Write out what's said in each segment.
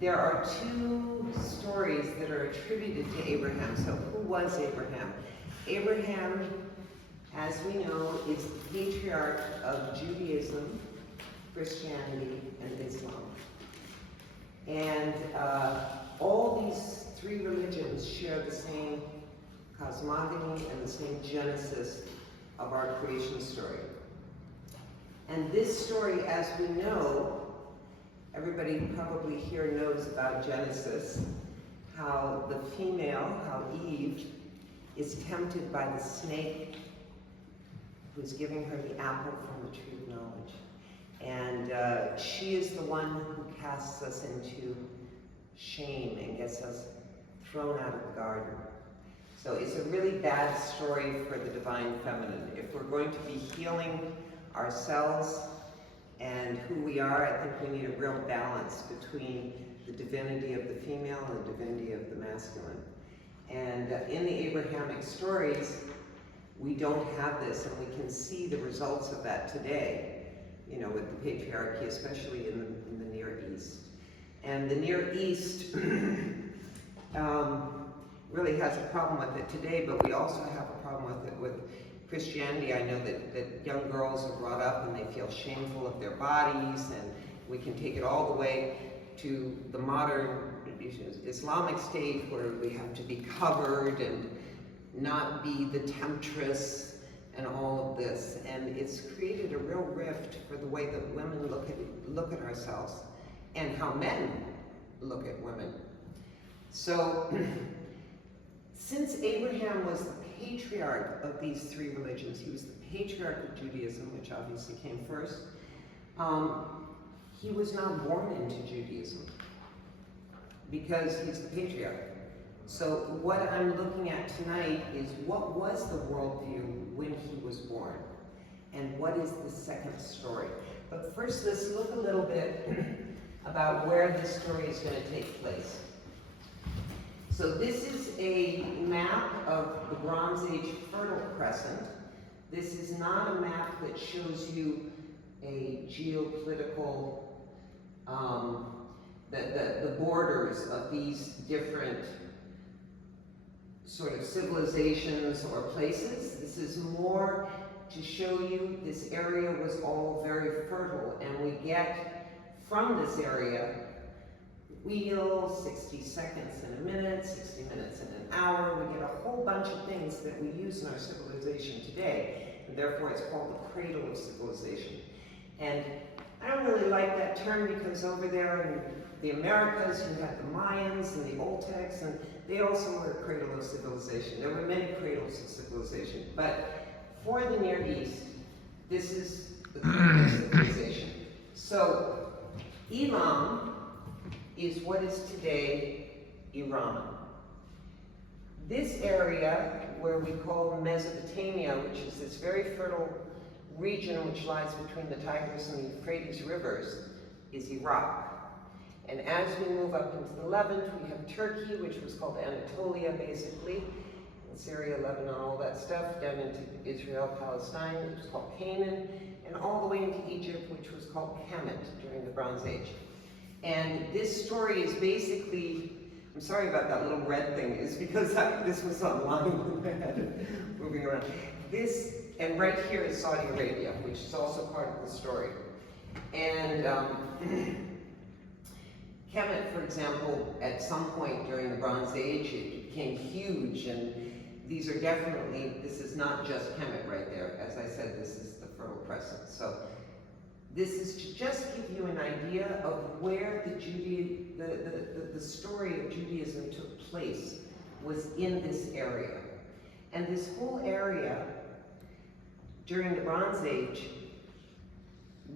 there are two stories that are attributed to Abraham. So who was Abraham? Abraham, as we know, is the patriarch of Judaism, Christianity, and Islam. And all these three religions share the same cosmogony and the same genesis of our creation story. And this story, as we know, everybody probably here knows about Genesis, how the female, how Eve, is tempted by the snake who's giving her the apple from the tree of knowledge. And she is the one who casts us into shame and gets us thrown out of the garden. So it's a really bad story for the divine feminine. If we're going to be healing ourselves and who we are, I think we need a real balance between the divinity of the female and the divinity of the masculine. And in the Abrahamic stories, we don't have this, and we can see the results of that today, you know, with the patriarchy, especially in the Near East. And the Near East really has a problem with it today, but we also have a problem with it with Christianity. I know that young girls are brought up and they feel shameful of their bodies, and we can take it all the way to the modern Islamic state where we have to be covered and not be the temptress and all of this. And it's created a real rift for the way that women look at ourselves and how men look at women. So since Abraham was the patriarch of these three religions, he was the patriarch of Judaism, which obviously came first, he was not born into Judaism because he's the patriarch. So what I'm looking at tonight is what was the worldview when he was born, and what is the second story. But first, let's look a little bit about where this story is going to take place. So this is a map of the Bronze Age Fertile Crescent. This is not a map that shows you a geopolitical, the borders of these different sort of civilizations or places. This is more to show you this area was all very fertile, and we get from this area wheels, 60 seconds in a minute, 60 minutes in an hour. We get a whole bunch of things that we use in our civilization today, and therefore it's called the cradle of civilization. And I don't really like that term because over there in the Americas you had the Mayans and the Oltecs, and they also were a cradle of civilization. There were many cradles of civilization, but for the Near East, this is the cradle of civilization. So Elam is what is today Iran. This area, where we call Mesopotamia, which is this very fertile region which lies between the Tigris and the Euphrates rivers, is Iraq. And as we move up into the Levant, we have Turkey, which was called Anatolia, basically, and Syria, Lebanon, all that stuff, down into Israel, Palestine, which was called Canaan, and all the way into Egypt, which was called Kemet during the Bronze Age. And this story is basically, I'm sorry about that little red thing, it's because this was online when I had it moving around. This, and right here is Saudi Arabia, which is also part of the story. And Kemet, for example, at some point during the Bronze Age, it became huge, and these are definitely, this is not just Kemet right there. As I said, this is the Fertile Crescent. So this is to just give you an idea of where the story of Judaism took place, was in this area. And this whole area during the Bronze Age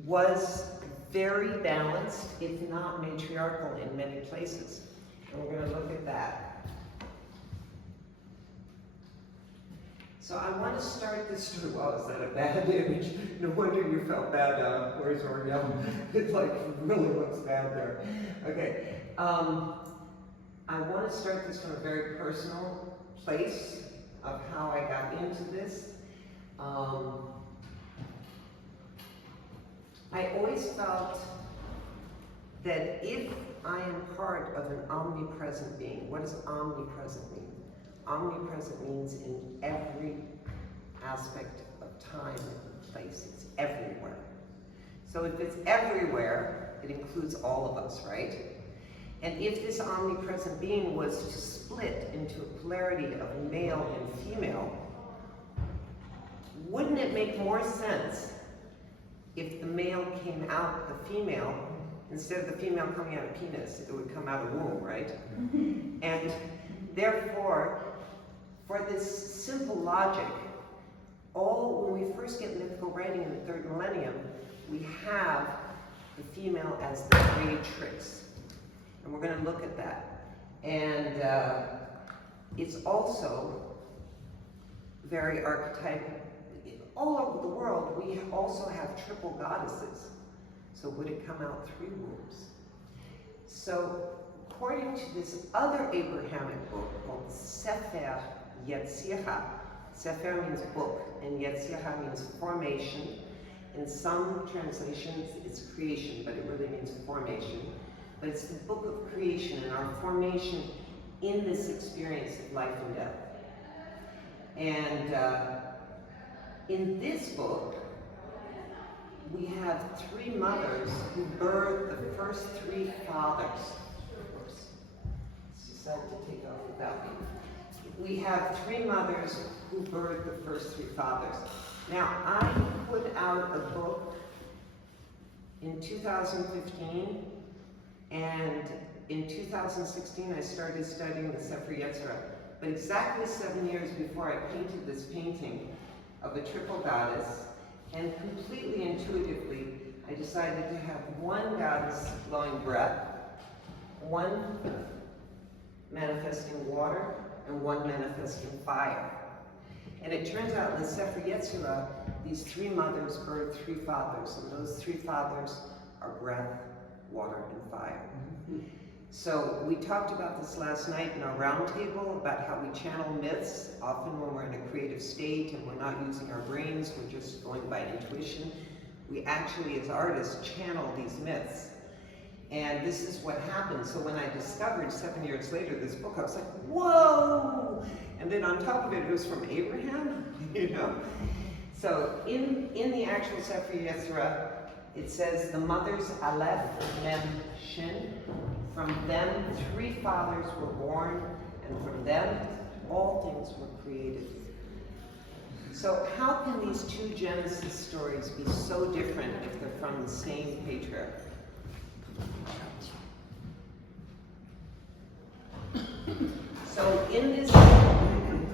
was very balanced, if not matriarchal in many places. And we're going to look at that. So I want to start this story. Wow, is that a bad image? No wonder you felt bad. Where's Oriel? It like really looks bad there. Okay. I want to start this from a very personal place of how I got into this. I always felt that if I am part of an omnipresent being. What does omnipresent mean? Omnipresent means in every aspect of time and place. It's everywhere. So if it's everywhere, it includes all of us, right? And if this omnipresent being was to split into a polarity of male and female, wouldn't it make more sense if the male came out the female, instead of the female coming out of penis, it would come out of womb, right? And therefore, for this simple logic, when we first get mythical writing in the 3rd millennium, we have the female as the creatrix. And we're going to look at that. And it's also very archetypal. All over the world, we also have triple goddesses. So would it come out 3 wombs? So according to this other Abrahamic book called Sepher Yetzirah, Sepher means book, and Yetzirah means formation. In some translations, it's creation, but it really means formation. But it's the book of creation and our formation in this experience of life and death. And in this book, we have 3 mothers who birthed the first 3 fathers. Oops, let's decide to take off without me. We have 3 mothers who birthed the first 3 fathers. Now, I put out a book in 2015, and in 2016 I started studying the Sepher Yetzirah. But exactly 7 years before I painted this painting of a triple goddess, and completely intuitively, I decided to have one goddess blowing breath, one manifesting water, and one manifesting fire. And it turns out in the Sepher Yetzirah, these 3 mothers birthed 3 fathers, and those 3 fathers are breath, water, and fire. So we talked about this last night in our roundtable about how we channel myths. Often when we're in a creative state and we're not using our brains, we're just going by intuition. We actually, as artists, channel these myths. And this is what happened. So when I discovered 7 years later this book, I was like, whoa! And then on top of it, it was from Abraham, you know? So in the actual Sepher Yetzirah, it says, the mothers Aleph, Mem, Shin, from them 3 fathers were born, and from them all things were created. So how can these 2 Genesis stories be so different if they're from the same patriarch? So in this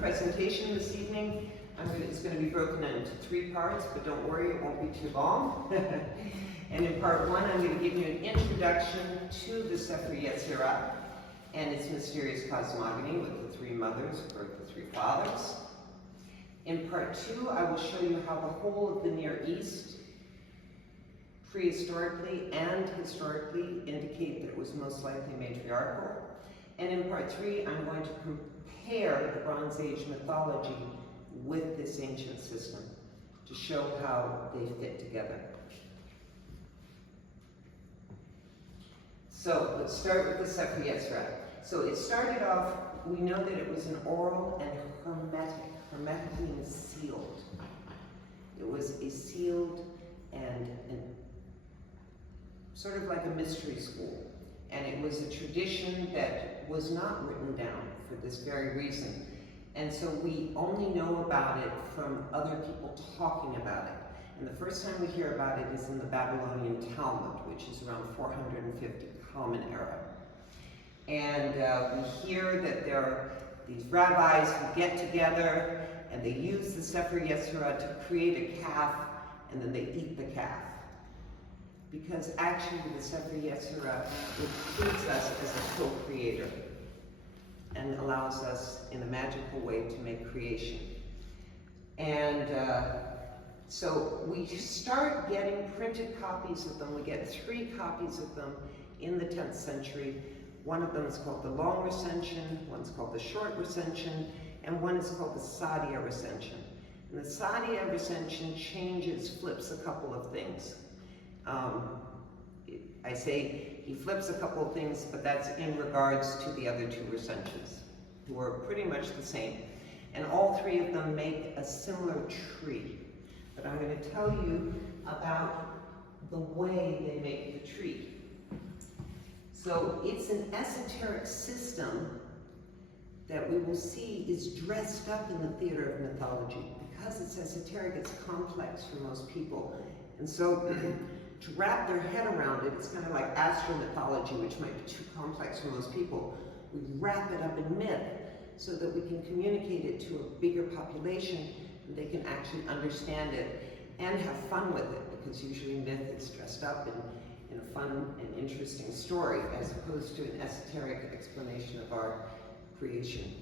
presentation this evening, it's going to be broken into 3 parts, but don't worry, it won't be too long. And in part 1, I'm going to give you an introduction to the Sepher Yetzirah and its mysterious cosmogony with the 3 mothers or the 3 fathers. In part 2, I will show you how the whole of the Near East, prehistorically and historically, indicate that it was most likely matriarchal. And in part 3, I'm going to compare the Bronze Age mythology with this ancient system to show how they fit together. So let's start with the Sepher Yetzirah. So it started off, we know that it was an oral and hermetic. Hermetic means sealed. It was a sealed and sort of like a mystery school. And it was a tradition that was not written down for this very reason. And so we only know about it from other people talking about it. And the first time we hear about it is in the Babylonian Talmud, which is around 450 Common Era. And we hear that there are these rabbis who get together and they use the Sepher Yetzirah to create a calf, and then they eat the calf. Because actually the Sepher Yetzirah includes us as a co-creator and allows us in a magical way to make creation. And so we start getting printed copies of them. We get 3 copies of them in the 10th century. One of them is called the Long Recension, one's called the Short Recension, and one is called the Sadia Recension. And the Sadia Recension flips a couple of things. I I say he flips a couple of things, but that's in regards to the other two recensions, who are pretty much the same. And all three of them make a similar tree. But I'm going to tell you about the way they make the tree. So it's an esoteric system that we will see is dressed up in the theater of mythology. Because it's esoteric, it's complex for most people. And so to wrap their head around it, it's kind of like astro-mythology, which might be too complex for most people. We wrap it up in myth so that we can communicate it to a bigger population and they can actually understand it and have fun with it, because usually myth is dressed up in a fun and interesting story as opposed to an esoteric explanation of our creation.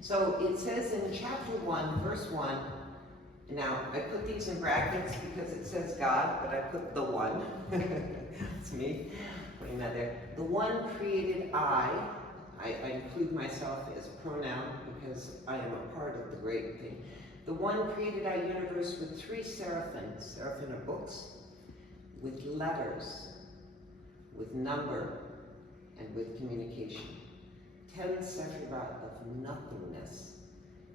So it says in chapter 1, verse 1, now I put these in brackets because it says God, but I put the one. It's me putting that there. The one created I include myself as a pronoun because I am a part of the great thing. The one created our universe with 3 seraphim. Seraphim are books, with letters, with number, and with communication. 10 Sephirot of nothingness,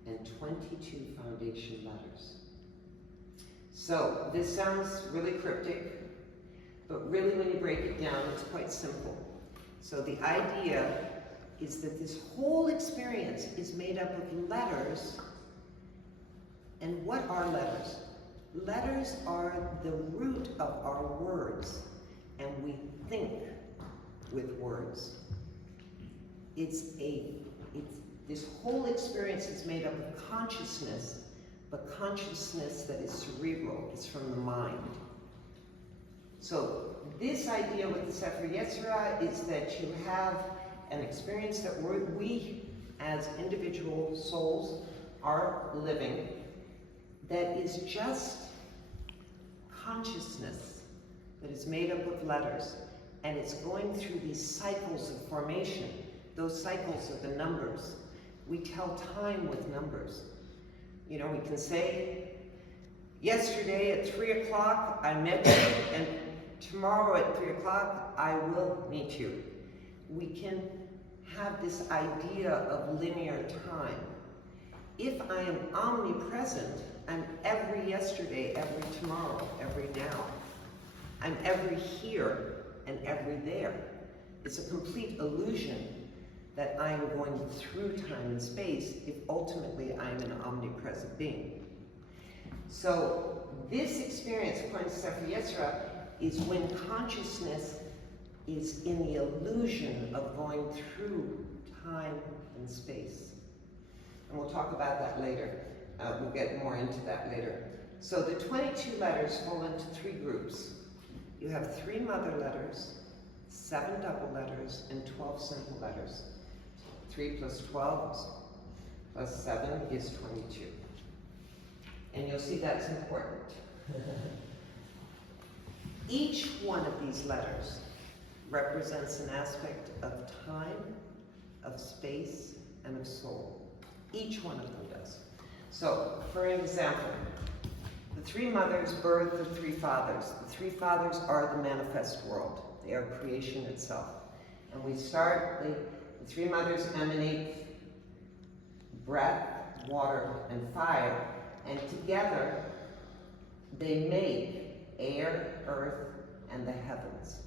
and 22 foundation letters. So this sounds really cryptic, but really when you break it down, it's quite simple. So the idea is that this whole experience is made up of letters. And what are letters? Letters are the root of our words, and we think with words. This whole experience is made up of consciousness, but consciousness that is cerebral, it's from the mind. So this idea with the Sepher Yetzirah is that you have an experience that we as individual souls are living that is just consciousness that is made up of letters, and it's going through these cycles of formation. Those cycles are the numbers. We tell time with numbers. You know, we can say, yesterday at 3 o'clock I met you, and tomorrow at 3 o'clock I will meet you. We can have this idea of linear time. If I am omnipresent, I'm every yesterday, every tomorrow, every now. I'm every here and every there. It's a complete illusion that I am going through time and space if ultimately I am an omnipresent being. So this experience, according to Sepher Yetzirah, is when consciousness is in the illusion of going through time and space. And we'll talk about that later. We'll get more into that later. So the 22 letters fall into 3 groups. You have 3 mother letters, 7 double letters, and 12 simple letters. 3 plus 12 plus 7 is 22. And you'll see that's important. Each one of these letters represents an aspect of time, of space, and of soul. Each one of them does. So, for example, the 3 mothers birth the 3 fathers. The 3 fathers are the manifest world. They are creation itself. And we start, the 3 mothers emanate breath, water, and fire, and together they make air, earth, and the heavens.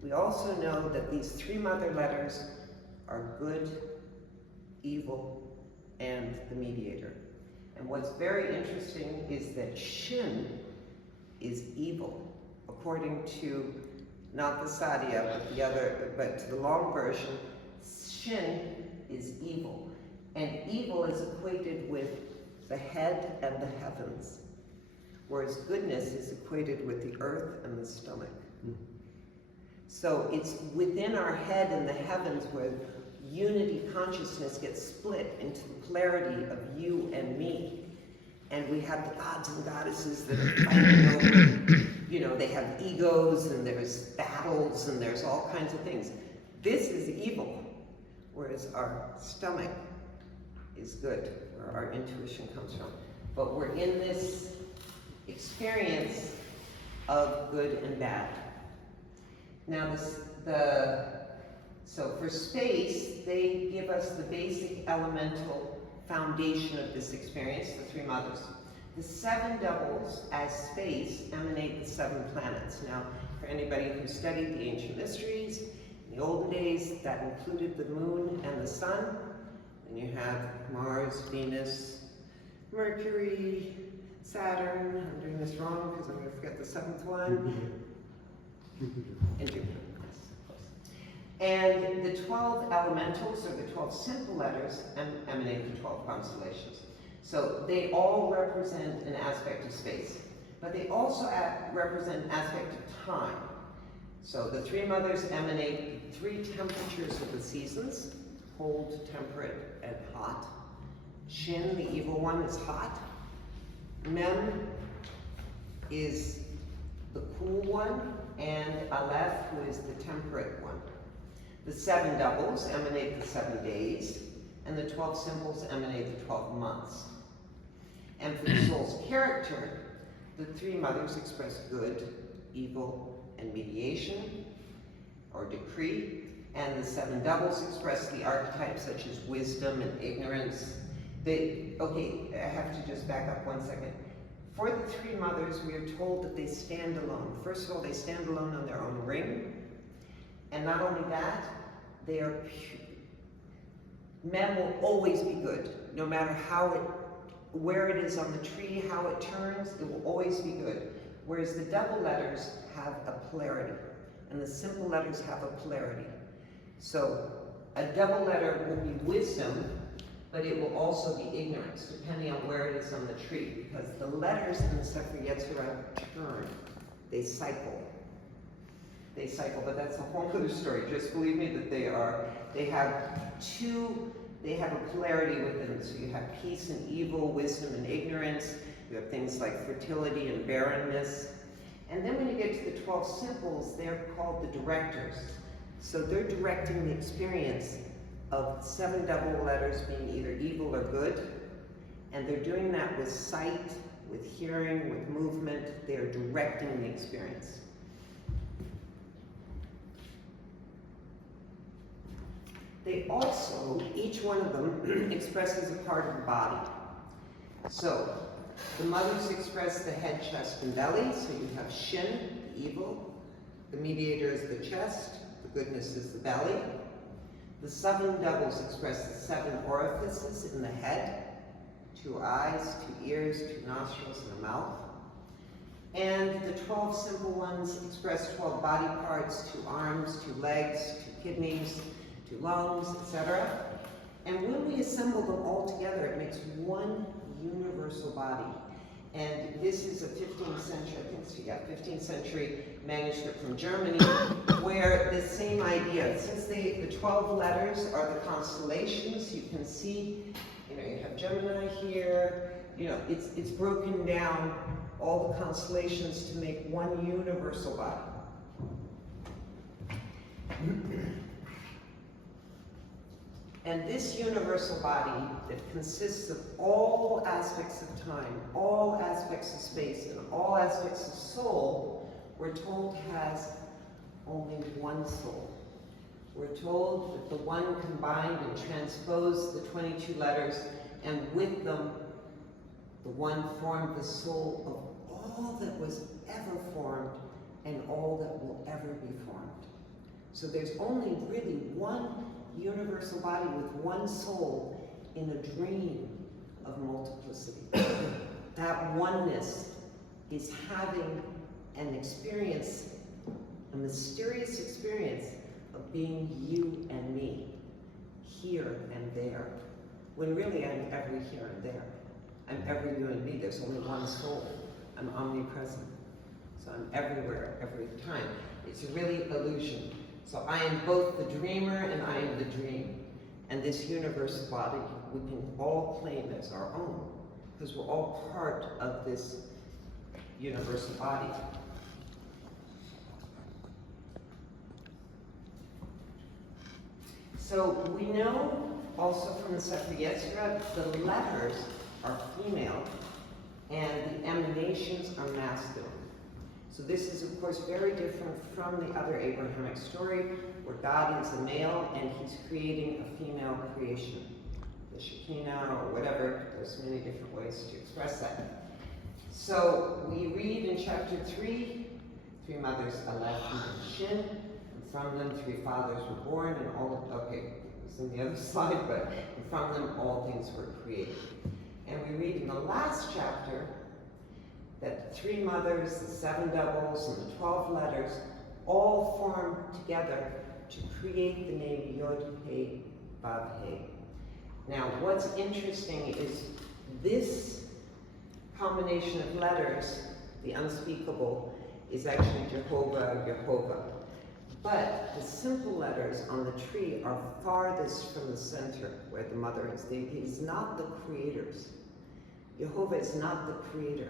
We also know that these 3 mother letters are good, evil, and the mediator. And what's very interesting is that Shin is evil, according to not the Sadia, but to the long version. Shin is evil, and evil is equated with the head and the heavens, whereas goodness is equated with the earth and the stomach. So it's within our head and the heavens where unity consciousness gets split into the polarity of you and me. And we have the gods and goddesses that are fighting over, you know, they have egos and there's battles and there's all kinds of things. This is evil, whereas our stomach is good, where our intuition comes from. But we're in this experience of good and bad. Now so for space, they give us the basic elemental foundation of this experience, the three mothers. The seven doubles as space emanate the seven planets. Now, for anybody who studied the ancient mysteries, in the olden days, that included the moon and the sun. And you have Mars, Venus, Mercury, Saturn. I'm doing this wrong because I'm going to forget the seventh one. And Jupiter. And the 12 elementals, or the 12 simple letters, emanate the 12 constellations. So they all represent an aspect of space, but they also represent an aspect of time. So the three mothers emanate three temperatures of the seasons: cold, temperate, and hot. Shin, the evil one, is hot. Mem is the cool one, and Aleph, who is the temperate one. The seven doubles emanate the 7 days, and the 12 symbols emanate the 12 months. And for the soul's character, the three mothers express good, evil, and mediation, or decree, and the seven doubles express the archetypes such as wisdom and ignorance. Okay, I have to just back up 1 second. For the three mothers, we are told that they stand alone. First of all, they stand alone on their own ring. And not only that, they are pure. Men will always be good, no matter where it is on the tree, how it turns, it will always be good. Whereas the double letters have a polarity, and the simple letters have a polarity. So a double letter will be wisdom, but it will also be ignorance, depending on where it is on the tree, because the letters in the Sepher Yetzirah turn, they cycle. They cycle, but that's a whole other story. Just believe me that they have a polarity within them. So you have peace and evil, wisdom and ignorance. You have things like fertility and barrenness. And then when you get to the 12 simples, they're called the directors. So they're directing the experience of 7 double letters being either evil or good. And they're doing that with sight, with hearing, with movement. They're directing the experience. They also, each one of them, expresses a part of the body. So, the mothers express the head, chest, and belly. So you have Shin, the evil. The mediator is the chest. The goodness is the belly. The 7 doubles express the 7 orifices in the head: 2 eyes, 2 ears, 2 nostrils, and a mouth. And the 12 simple ones express 12 body parts: 2 arms, 2 legs, 2 kidneys, 2 lungs, etc. And when we assemble them all together, it makes one universal body. And this is a 15th century, I think so, yeah, 15th century manuscript from Germany, where the same idea, since the 12 letters are the constellations, you can see, you have Gemini here, it's broken down, all the constellations, to make one universal body. And this universal body that consists of all aspects of time, all aspects of space, and all aspects of soul, we're told has only one soul. We're told that the one combined and transposed the 22 letters, and with them, the one formed the soul of all that was ever formed and all that will ever be formed. So there's only really one universal body with one soul in a dream of multiplicity. That oneness is having an experience, a mysterious experience of being you and me, here and there, when really I'm every here and there. I'm every you and me. There's only one soul. I'm omnipresent. So I'm everywhere, every time. It's really illusion. So I am both the dreamer and I am the dream. And this universal body, we can all claim as our own, because we're all part of this universal body. So we know also from the Sepher Yetzirah, the letters are female and the emanations are masculine. So this is, of course, very different from the other Abrahamic story, where God is a male and he's creating a female creation. The Shekinah or whatever, there's many different ways to express that. So we read in chapter 3, 3 mothers, Aleph and Shin, and from them 3 fathers were born, and all, okay, it's in the other slide, but from them all things were created. And we read in the last chapter that the 3 mothers, the 7 doubles, and the 12 letters all form together to create the name Yod-He, Vav-He. Now, what's interesting is this combination of letters, the unspeakable, is actually Jehovah, Yehovah. But the simple letters on the tree are farthest from the center, where the mother is. He is not the creators. Jehovah is not the creator.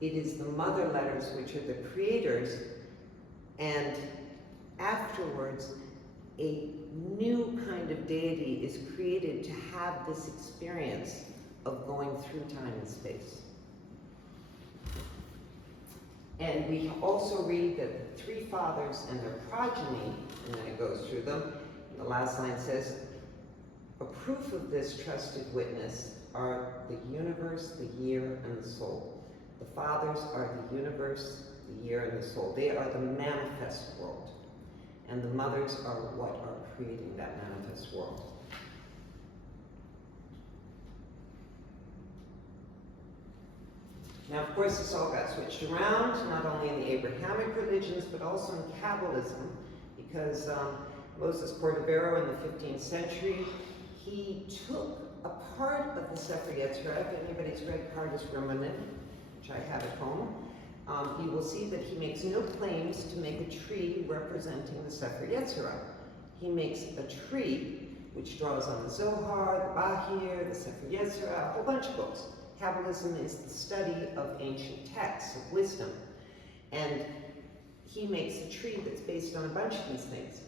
It is the mother letters which are the creators, and afterwards, a new kind of deity is created to have this experience of going through time and space. And we also read that the 3 fathers and their progeny, and then it goes through them, and the last line says, a proof of this trusted witness are the universe, the year, and the soul. The fathers are the universe, the year, and the soul. They are the manifest world. And the mothers are what are creating that manifest world. Now, of course, this all got switched around, not only in the Abrahamic religions, but also in Kabbalism, because Moses Cordovero in the 15th century, he took a part of the Sepher Yetzirah. If anybody's read Cardus Remembrance, which I have at home, you will see that he makes no claims to make a tree representing the Sepher Yetzirah. He makes a tree which draws on the Zohar, the Bahir, the Sepher Yetzirah, a whole bunch of books. Kabbalism is the study of ancient texts, of wisdom. And he makes a tree that's based on a bunch of these things.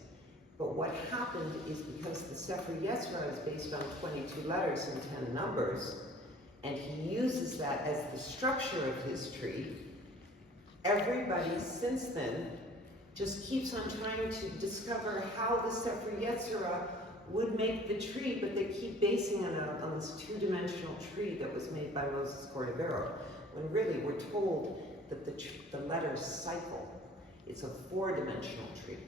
But what happened is, because the Sepher Yetzirah is based on 22 letters and 10 numbers, and he uses that as the structure of his tree, everybody since then just keeps on trying to discover how the Sepher Yetzirah would make the tree, but they keep basing it on this 2-dimensional tree that was made by Moses Cordovero, when really we're told that the letters cycle. It's a 4-dimensional tree.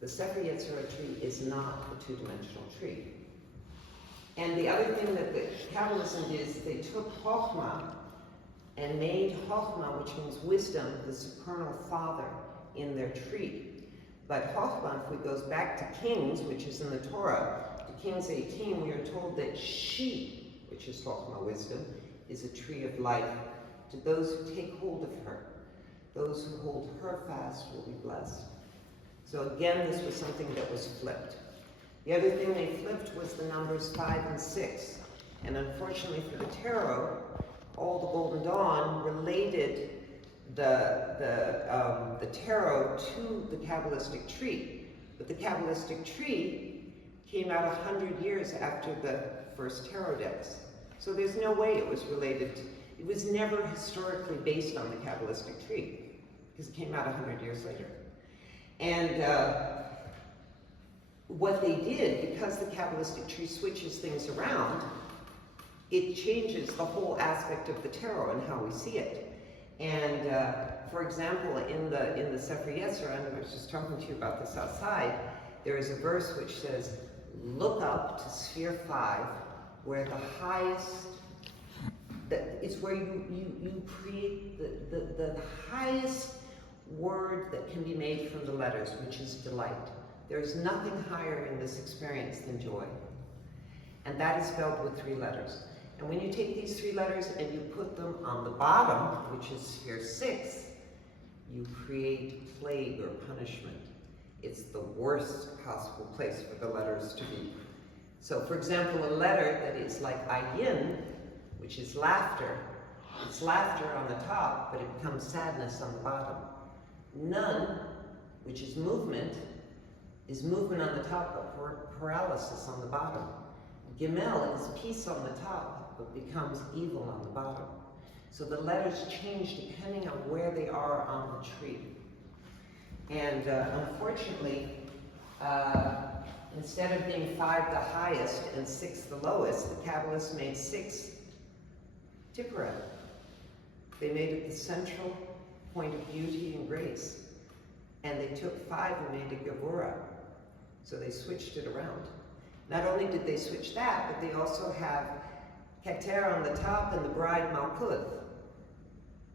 The Sepher Yetzirah tree is not a 2-dimensional tree. And the other thing that the Kabbalism did is they took Chokhmah and made Chokhmah, which means wisdom, the supernal father in their tree. But Chokhmah, if we goes back to Kings, which is in the Torah, to Kings 18, we are told that she, which is Chokhmah, wisdom, is a tree of life to those who take hold of her. Those who hold her fast will be blessed. So again, this was something that was flipped. The other thing they flipped was the numbers 5 and 6. And unfortunately for the tarot, all the Golden Dawn related the tarot to the Kabbalistic tree. But the Kabbalistic tree came out 100 years after the first tarot decks. So there's no way it was related to, it was never historically based on the Kabbalistic tree, because it came out 100 years later. And what they did, because the Kabbalistic tree switches things around, it changes the whole aspect of the tarot and how we see it. And for example, in the Sepher Yetzirah, and I was just talking to you about this outside, there is a verse which says, look up to sphere 5, where the highest, it's where you create the highest word that can be made from the letters, which is delight. There's nothing higher in this experience than joy. And that is spelled with 3 letters. And when you take these 3 letters and you put them on the bottom, which is sphere 6, you create plague or punishment. It's the worst possible place for the letters to be. So for example, a letter that is like ayin, which is laughter, it's laughter on the top, but it becomes sadness on the bottom. Nun, which is movement on the top, but paralysis on the bottom. Gimel is peace on the top, but becomes evil on the bottom. So the letters change depending on where they are on the tree. And unfortunately, instead of being 5 the highest and 6 the lowest, the Kabbalists made 6 Tiphareth. They made it the central point of beauty and grace. And they took 5 and made it Gevurah. So they switched it around. Not only did they switch that, but they also have Keter on the top and the bride Malkuth.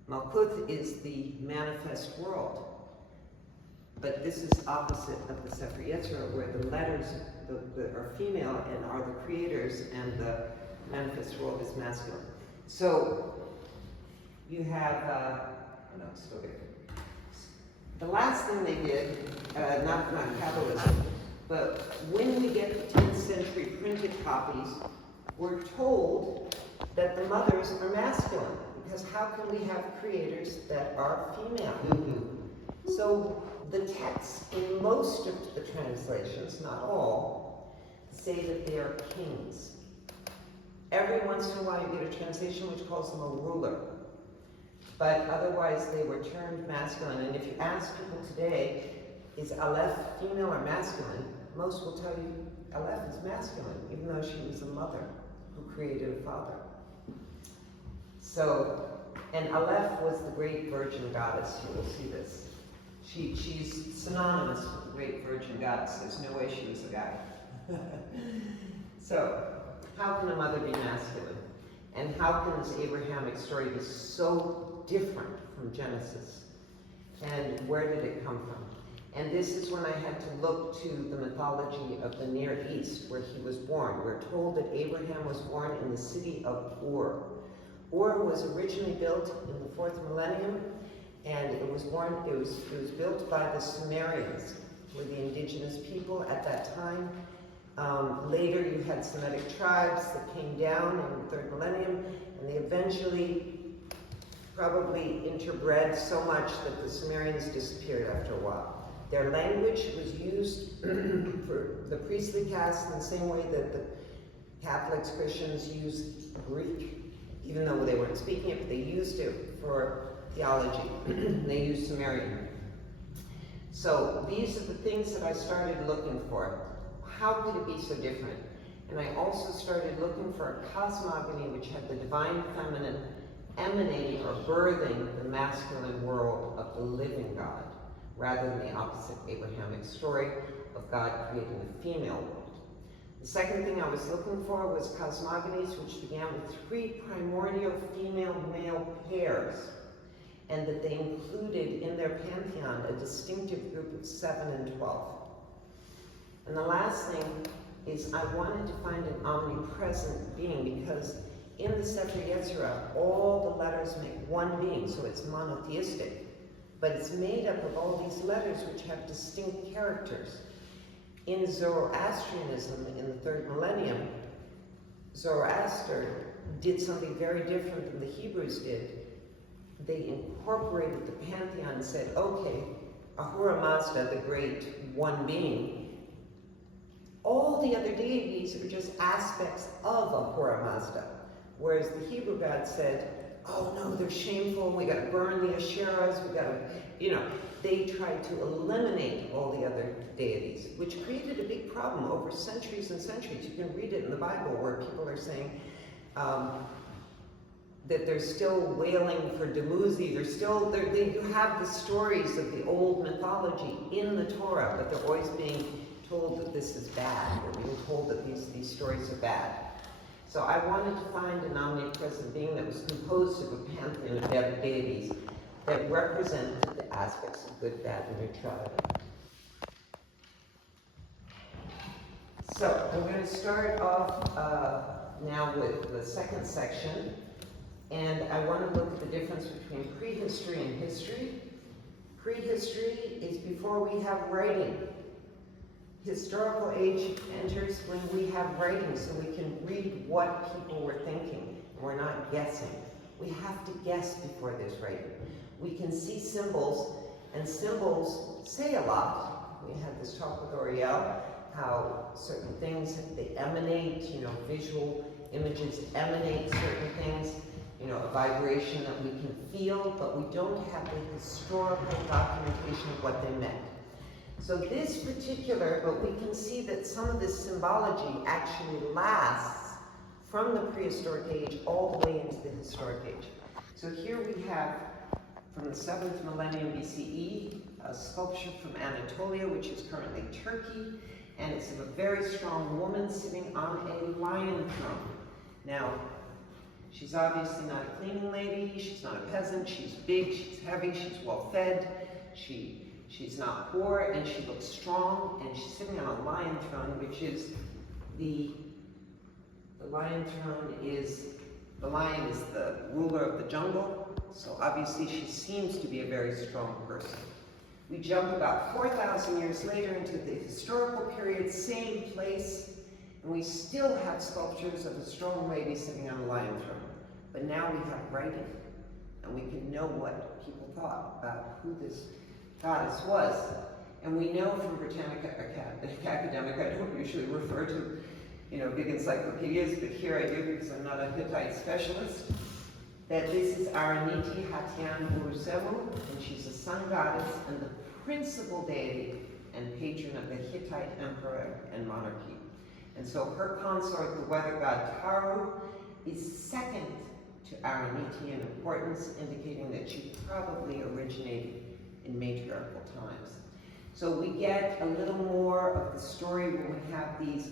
Malkuth is the manifest world. But this is opposite of the Sepher Yetzirah, where the letters are female and are the creators, and the manifest world is masculine. So you have, no, it's still there. The last thing they did, not Kabbalism, but when we get the 10th century printed copies, we're told that the mothers are masculine, because how can we have creators that are female? Mm-hmm. So the texts in most of the translations, not all, say that they are kings. Every once in a while you get a translation which calls them a ruler. But otherwise they were termed masculine. And if you ask people today, is Aleph female or masculine? Most will tell you Aleph is masculine, even though she was a mother who created a father. So, and Aleph was the great virgin goddess. You will see this. She's synonymous with the great virgin goddess. There's no way she was a guy. So, how can a mother be masculine? And how can this Abrahamic story be so different from Genesis? And where did it come from? And this is when I had to look to the mythology of the Near East, where he was born. We're told that Abraham was born in the city of Ur. Ur was originally built in the 4th millennium, and it was built by the Sumerians, who were the indigenous people at that time. Later you had Semitic tribes that came down in the 3rd millennium, and they eventually probably interbred so much that the Sumerians disappeared after a while. Their language was used for the priestly caste in the same way that the Catholics, Christians use Greek, even though they weren't speaking it, but they used it for theology. They used Sumerian. So these are the things that I started looking for. How could it be so different? And I also started looking for a cosmogony which had the divine feminine emanating or birthing the masculine world of the living God, rather than the opposite Abrahamic story of God creating the female world. The second thing I was looking for was cosmogonies which began with 3 primordial female-male pairs, and that they included in their pantheon a distinctive group of 7 and 12. And the last thing is I wanted to find an omnipresent being, because in the Sepher Yetzirah, all the letters make one being, so it's monotheistic. But it's made up of all these letters which have distinct characters. In Zoroastrianism, in the 3rd millennium, Zoroaster did something very different than the Hebrews did. They incorporated the pantheon and said, okay, Ahura Mazda, the great one being, all the other deities are just aspects of Ahura Mazda. Whereas the Hebrew gods said, oh no, they're shameful, we gotta burn the Asherahs, we gotta, they tried to eliminate all the other deities, which created a big problem over centuries and centuries. You can read it in the Bible where people are saying that they're still wailing for Dumuzi, you have the stories of the old mythology in the Torah, but they're always being told that this is bad. They're being told that these stories are bad. So I wanted to find an omnipresent being that was composed of a pantheon of deities that represented the aspects of good, bad, and neutrality. So I'm going to start off now with the second section, and I want to look at the difference between prehistory and history. Prehistory is before we have writing. Historical age enters when we have writing, so we can read what people were thinking. We're not guessing. We have to guess before there's writing. We can see symbols, and symbols say a lot. We had this talk with Oriel, how certain things, they emanate, visual images emanate certain things. a vibration that we can feel, but we don't have the historical documentation of what they meant. So this particular, but we can see that some of this symbology actually lasts from the prehistoric age all the way into the historic age. So here we have, from the 7th millennium BCE, a sculpture from Anatolia, which is currently Turkey, and it's of a very strong woman sitting on a lion throne. Now, she's obviously not a cleaning lady, she's not a peasant, she's big, she's heavy, she's well-fed, she's not poor, and she looks strong, and she's sitting on a lion throne, which is the lion throne is, the lion is the ruler of the jungle, so obviously she seems to be a very strong person. We jump about 4,000 years later into the historical period, same place, and we still have sculptures of a strong lady sitting on a lion throne. But now we have writing, and we can know what people thought about who this goddess was. And we know from Britannica Academic, I don't usually refer to big encyclopedias, but here I do because I'm not a Hittite specialist, that this is Araniti Hatian Urusemu, and she's a sun goddess and the principal deity and patron of the Hittite emperor and monarchy. And so her consort, the weather god Taru, is second to Araniti in importance, indicating that she probably originated in matriarchal times. So we get a little more of the story when we have these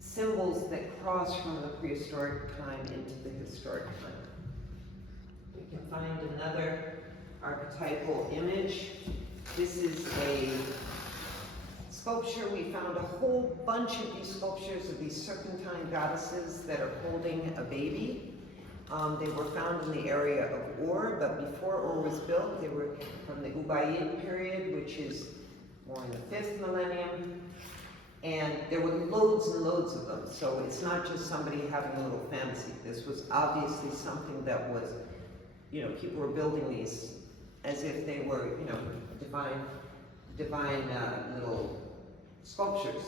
symbols that cross from the prehistoric time into the historic time. We can find another archetypal image. This is a sculpture. We found a whole bunch of these sculptures of these serpentine goddesses that are holding a baby. They were found in the area of Ur, but before Ur was built, they were from the Ubaid period, which is more in the 5th millennium. And there were loads and loads of them. So it's not just somebody having a little fantasy. This was obviously something that was, people were building these as if they were, divine little sculptures.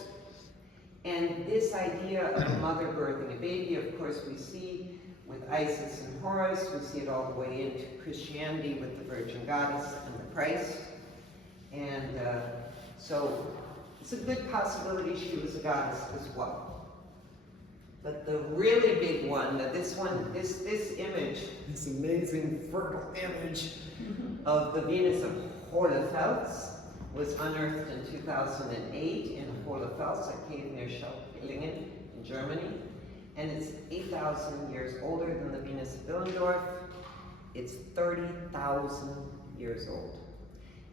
And this idea of a mother birthing a baby, of course, we see with Isis and Horus. We see it all the way into Christianity with the Virgin Goddess and the Christ. And so it's a good possibility she was a goddess as well. But the really big one, this image, this amazing fertile image of the Venus of Hohlefels was unearthed in 2008 in Hohlefels, a cave near Schellingen in Germany. And it's 8,000 years older than the Venus of Willendorf. It's 30,000 years old.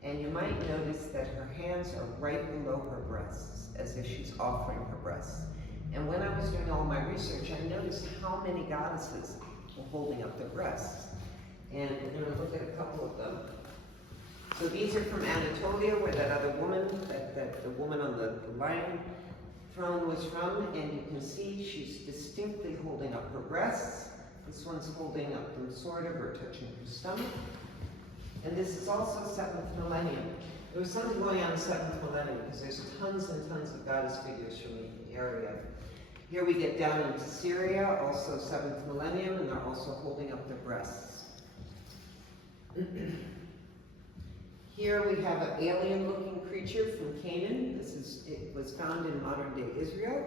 And you might notice that her hands are right below her breasts, as if she's offering her breasts. And when I was doing all my research, I noticed how many goddesses were holding up their breasts. And we're going to look at a couple of them. So these are from Anatolia, where that other woman, that the woman on the lion throne was from, and you can see she's distinctly holding up her breasts. This one's holding up them sort of, or touching her stomach. And this is also 7th millennium. There was something going on in the 7th millennium because there's tons and tons of goddess figures from the area. Here we get down into Syria, also 7th millennium, and they're also holding up their breasts. Here we have an alien-looking creature from Canaan. It was found in modern-day Israel.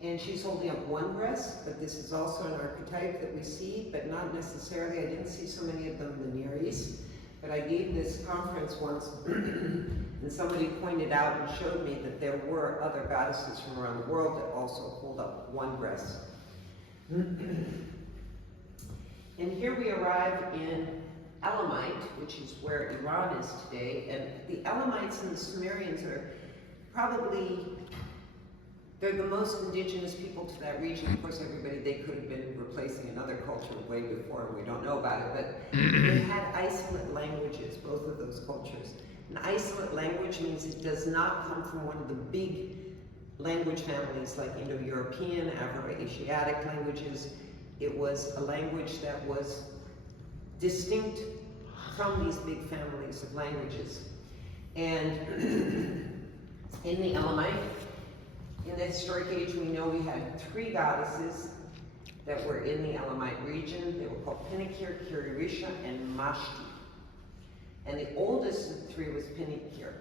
And she's holding up one breast, but this is also an archetype that we see, but not necessarily. I didn't see so many of them in the Near East. But I gave this conference once, and somebody pointed out and showed me that there were other goddesses from around the world that also hold up one breast. And here we arrive in Elamite, which is where Iran is today. And the Elamites and the Sumerians are probably, they're the most indigenous people to that region. Of course, they could have been replacing another culture way before, and we don't know about it, but they had isolate languages, both of those cultures. An isolate language means it does not come from one of the big language families like Indo-European, Afro-Asiatic languages. It was a language that was distinct from these big families of languages. And in the Elamite, in the historic age, we know we had 3 goddesses, that were in the Elamite region. They were called Pinikir, Kiririsha, and Mashti. And the oldest of the three was Pinikir.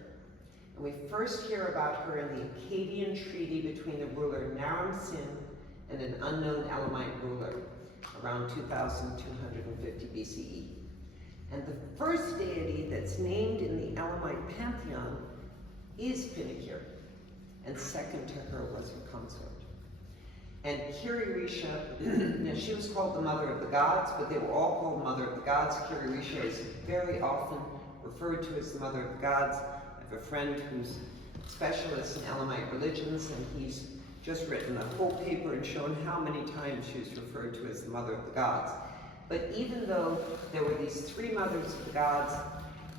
And we first hear about her in the Akkadian treaty between the ruler Naram Sin and an unknown Elamite ruler around 2250 BCE. And the first deity that's named in the Elamite pantheon is Pinikir, and second to her was her consort. And Kiririsha, now she was called the mother of the gods, but they were all called mother of the gods. Kiririsha is very often referred to as the mother of the gods. I have a friend who's a specialist in Elamite religions, and he's just written a whole paper and shown how many times she was referred to as the mother of the gods. But even though there were these three mothers of the gods,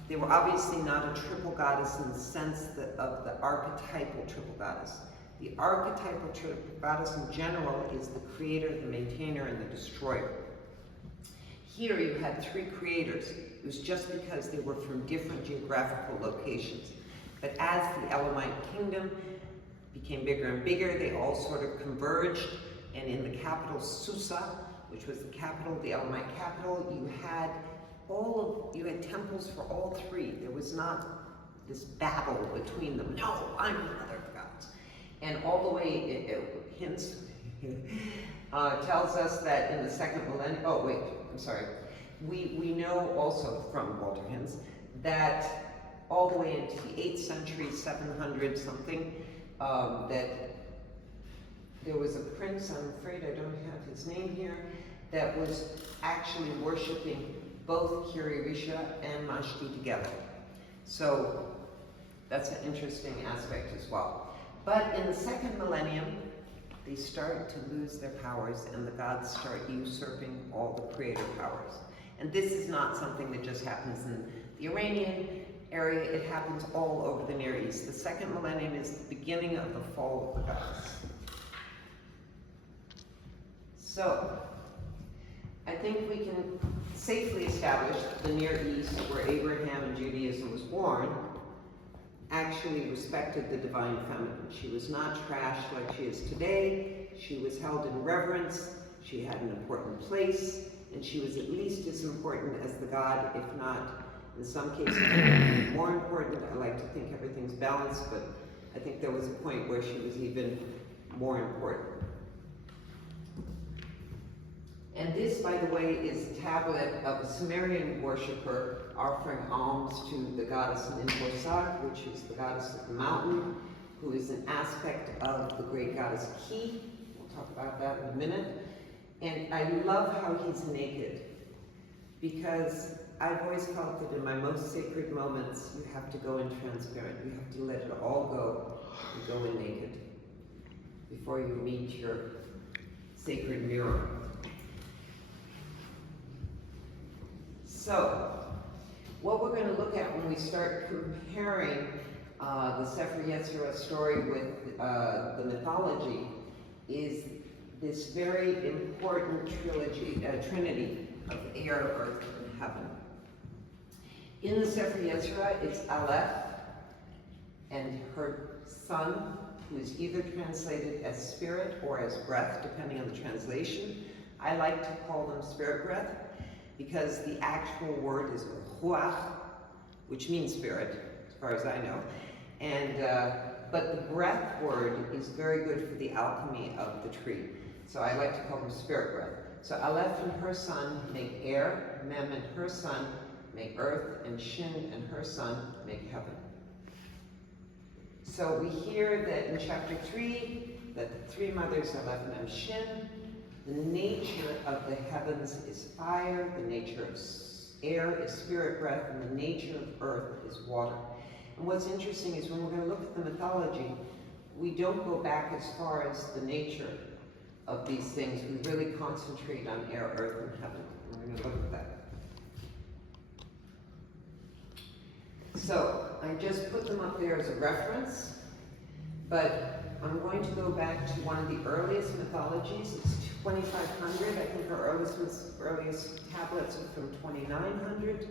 they were obviously not a triple goddess in the sense of the archetypal triple goddess. The archetypal triple goddess in general is the creator, the maintainer, and the destroyer. Here you had three creators. It was just because they were from different geographical locations. But as the Elamite kingdom became bigger and bigger, they all sort of converged, and in the capital Susa, which was the capital, the Elamite capital, you had temples for all three. There was not this battle between them. No, I'm the mother of the gods. And all the way, it hints, tells us that in the second millennium, oh wait, I'm sorry. We know also from Walter Hinz that all the way into the 8th century, 700 something, that there was a prince, I'm afraid I don't have his name here, that was actually worshiping both Kiririsha and Mashti together. So that's an interesting aspect as well. But in the second millennium, they start to lose their powers, and the gods start usurping all the creator powers. And this is not something that just happens in the Iranian area, it happens all over the Near East. The second millennium is the beginning of the fall of the gods. So, I think we can safely establish that the Near East, where Abraham and Judaism was born, actually respected the divine feminine. She was not trashed like she is today. She was held in reverence. She had an important place, and she was at least as important as the god, if not, in some cases, more important. I like to think everything's balanced, but I think there was a point where she was even more important. And this, by the way, is a tablet of a Sumerian worshiper offering alms to the goddess Ninhursag, which is the goddess of the mountain, who is an aspect of the great goddess Ki. We'll talk about that in a minute. And I love how he's naked, because I've always felt that in my most sacred moments, you have to go in transparent. You have to let it all go and go in naked before you meet your sacred mirror. So, what we're going to look at when we start comparing the Sepher Yetzirah story with the mythology is this very important trinity of air, earth, and heaven. In the Sepher Yetzirah, it's Aleph and her son, who is either translated as spirit or as breath, depending on the translation. I like to call them spirit breath, because the actual word is ruach, which means spirit, as far as I know. And but the breath word is very good for the alchemy of the tree. So I like to call them spirit breath. So Aleph and her son make air, Mem and her son make earth, and Shin and her son make heaven. So we hear that in chapter 3, that the three mothers, Aleph, Mem, Shin, the nature of the heavens is fire, the nature of air is spirit breath, and the nature of earth is water. And what's interesting is when we're going to look at the mythology, we don't go back as far as the nature of these things. We really concentrate on air, earth, and heaven. And we're going to look at that. So, I just put them up there as a reference, but I'm going to go back to one of the earliest mythologies. It's 2500. I think our earliest tablets are from 2900.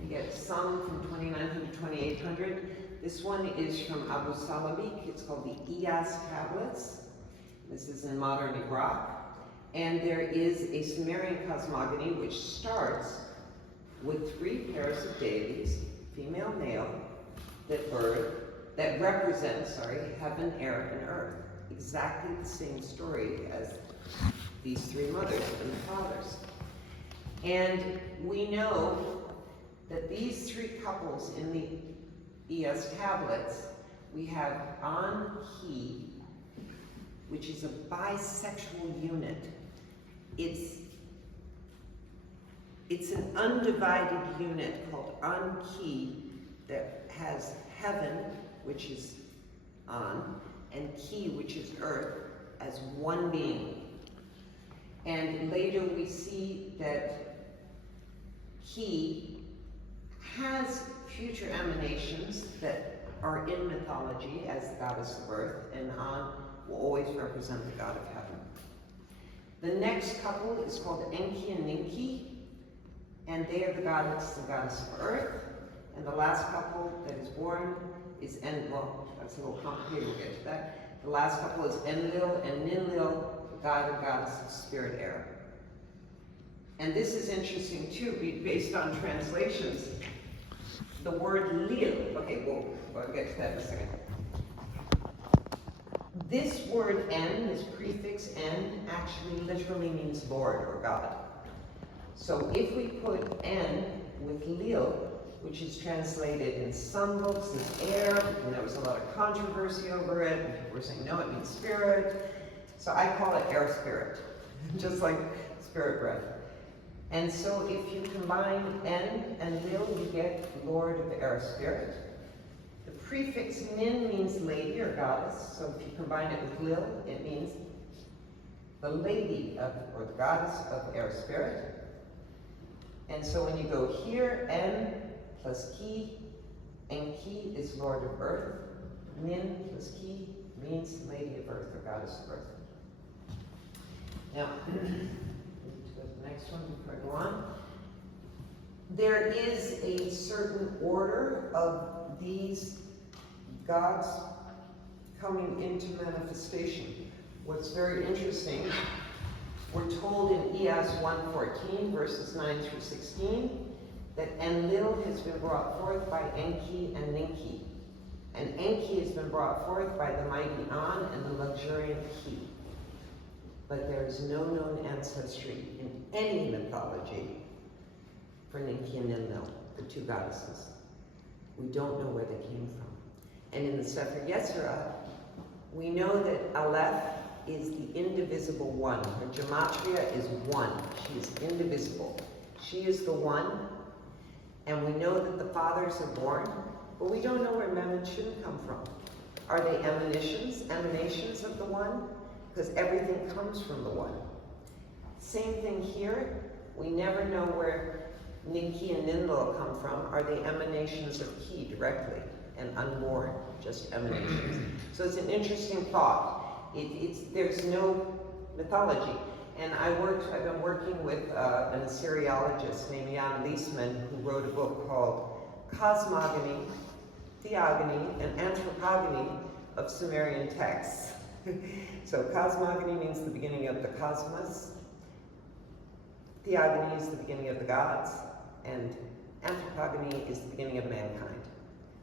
You get some from 2900 to 2800. This one is from Abu Salamik. It's called the Iyas tablets. This is in modern Iraq. And there is a Sumerian cosmogony which starts with 3 pairs of deities, female, male, that represent, heaven, air, and earth. Exactly the same story as these 3 mothers and fathers. And we know that these 3 couples in the ES tablets, we have An, He, which is a bisexual unit. It's an undivided unit called An-Ki that has heaven, which is An, and Ki, which is earth, as one being. And later we see that He has future emanations that are in mythology as the goddess of earth, and An will always represent the god of heaven. The next couple is called Enki and Ninki, and they are the goddess and goddess of earth. And the last couple that is born is well, that's a little complicated, we'll get to that. The last couple is Enlil and Ninlil, the god and goddess of spirit air. And this is interesting too, based on translations. The word Lil, okay, we'll get to that in a second. This word N, this prefix N, actually literally means Lord or God. So if we put N with Lil, which is translated in some books as air, and there was a lot of controversy over it, and people were saying, no, it means spirit. So I call it air spirit, just like spirit breath. And so if you combine N and Lil, you get Lord of air spirit. The prefix Nin means lady or goddess, so if you combine it with Lil, it means the lady of, or the goddess of air spirit. And so when you go here, N plus Ki, and Ki is Lord of earth. Nin plus Ki means lady of earth or goddess of earth. Now, to the next one before I go on. There is a certain order of these gods coming into manifestation. What's very interesting, we're told in ES 1:14, verses 9 through 16, that Enlil has been brought forth by Enki and Ninki. And Enki has been brought forth by the mighty An and the luxuriant Ki. But there is no known ancestry in any mythology for Ninki and Ninlil, the 2 goddesses. We don't know where they came from. And in the Sepher Yetzirah, we know that Aleph is the indivisible one. Her gematria is 1. She is indivisible. She is the one, and we know that the fathers are born, but we don't know where Mem and Shun come from. Are they emanations of the one? Because everything comes from the one. Same thing here. We never know where Ninki and Ninlil come from. Are they emanations of Ki directly and unborn, just emanations? So it's an interesting thought. There's no mythology. And I've been working with an Assyriologist named Jan Liesman, who wrote a book called Cosmogony, Theogony, and Anthropogony of Sumerian Texts. So cosmogony means the beginning of the cosmos. Theogony is the beginning of the gods. And anthropogony is the beginning of mankind.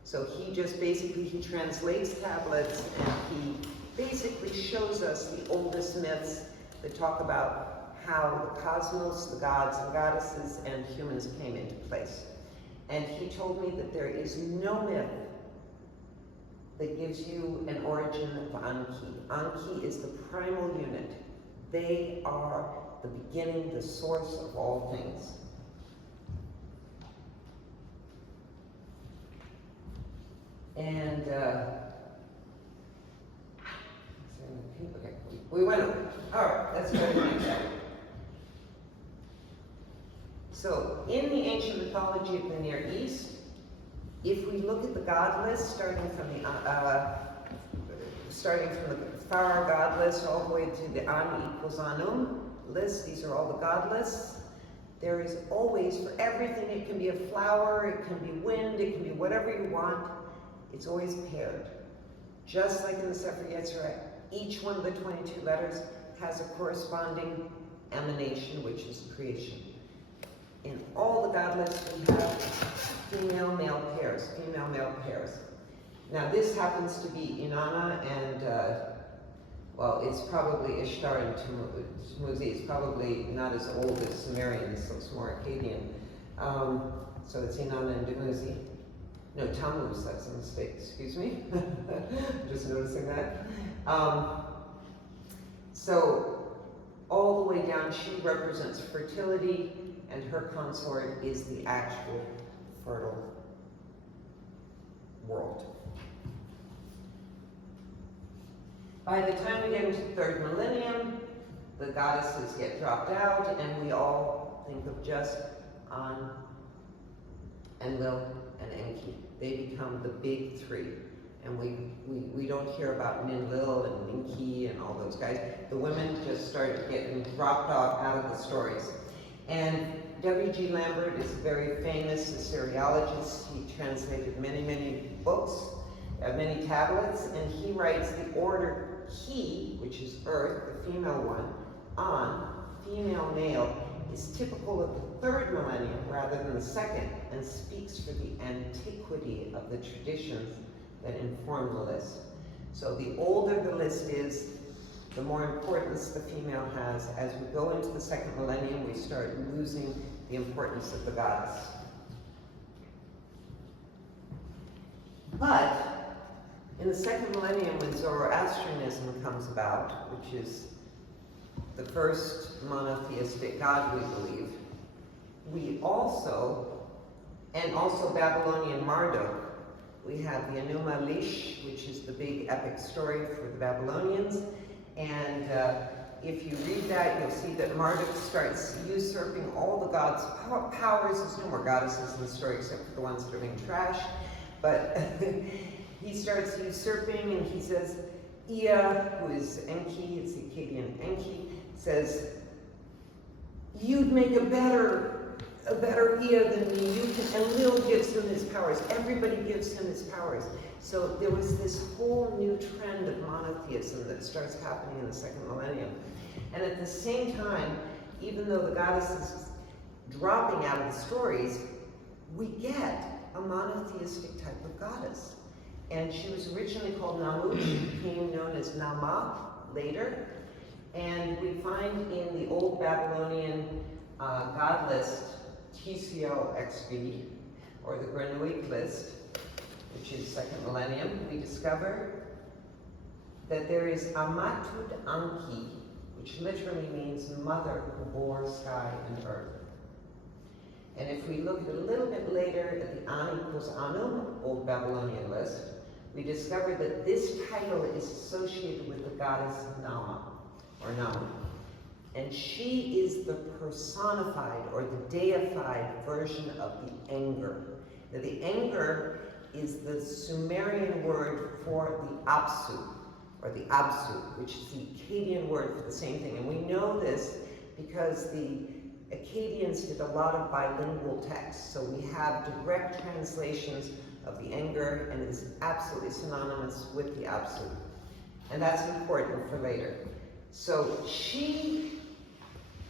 So he just he translates tablets, and he basically shows us the oldest myths that talk about how the cosmos, the gods and goddesses, and humans came into place. And he told me that there is no myth that gives you an origin of An-Ki. An-Ki is the primal unit. They are the beginning, the source of all things. And, okay, we went over. All right, let's go to the next one. So, in the ancient mythology of the Near East, if we look at the god list, starting from the Pharaoh god list all the way to the An equals Anum list, these are all the god lists. There is always, for everything, it can be a flower, it can be wind, it can be whatever you want, it's always paired. Just like in the Sepher Yetzirah, each one of the 22 letters has a corresponding emanation, which is creation. In all the god lists we have female-male pairs, female-male pairs. Now this happens to be Inanna and, well, it's probably Ishtar and Tammuz. It's probably not as old as Sumerian, this looks more Akkadian. So it's Inanna and Tammuz. No, Tammuz, that's a mistake, excuse me. Just noticing that. So all the way down, she represents fertility, and her consort is the actual fertile world. By the time we get into the 3rd millennium, the goddesses get dropped out, and we all think of just An, Enlil, and Enki. They become the big three. And we don't hear about Ninlil and Enki and all those guys. The women just started getting dropped off out of the stories. And W.G. Lambert is a very famous Assyriologist. He translated many, many books, many tablets, and he writes the order He, which is Earth, the female one, An, female male, is typical of the 3rd millennium rather than the 2nd, and speaks for the antiquity of the traditions that inform the list. So the older the list is, the more importance the female has. As we go into the 2nd millennium, we start losing the importance of the goddess. But in the 2nd millennium, when Zoroastrianism comes about, which is the first monotheistic god we believe, we also, and also Babylonian Marduk, we have the Enuma Elish, which is the big epic story for the Babylonians. And if you read that, you'll see that Marduk starts usurping all the gods' powers. There's no more goddesses in the story except for the ones that are being trashed. But he starts usurping, and he says, Ea, who is Enki, it's the Akkadian Enki, says, you'd make a better Ea than me. You can, and Lil gives him his powers. Everybody gives him his powers. So there was this whole new trend of monotheism that starts happening in the 2nd millennium. And at the same time, even though the goddess is dropping out of the stories, we get a monotheistic type of goddess. And she was originally called Namu. She became known as Nama later. And we find in the old Babylonian god list, TCLXB, or the Granuic list, which is 2nd millennium, we discover that there is Amatud Anki, which literally means mother who bore sky and earth. And if we look a little bit later at the An equals Anum, Old Babylonian list, we discover that this title is associated with the goddess Nama, or Namu. And she is the personified or the deified version of the Anger. Now, the Anger is the Sumerian word for the Apsu, or the Absu, which is the Akkadian word for the same thing. And we know this because the Akkadians did a lot of bilingual texts, so we have direct translations of the Anger, and is absolutely synonymous with the Absu. And that's important for later. So she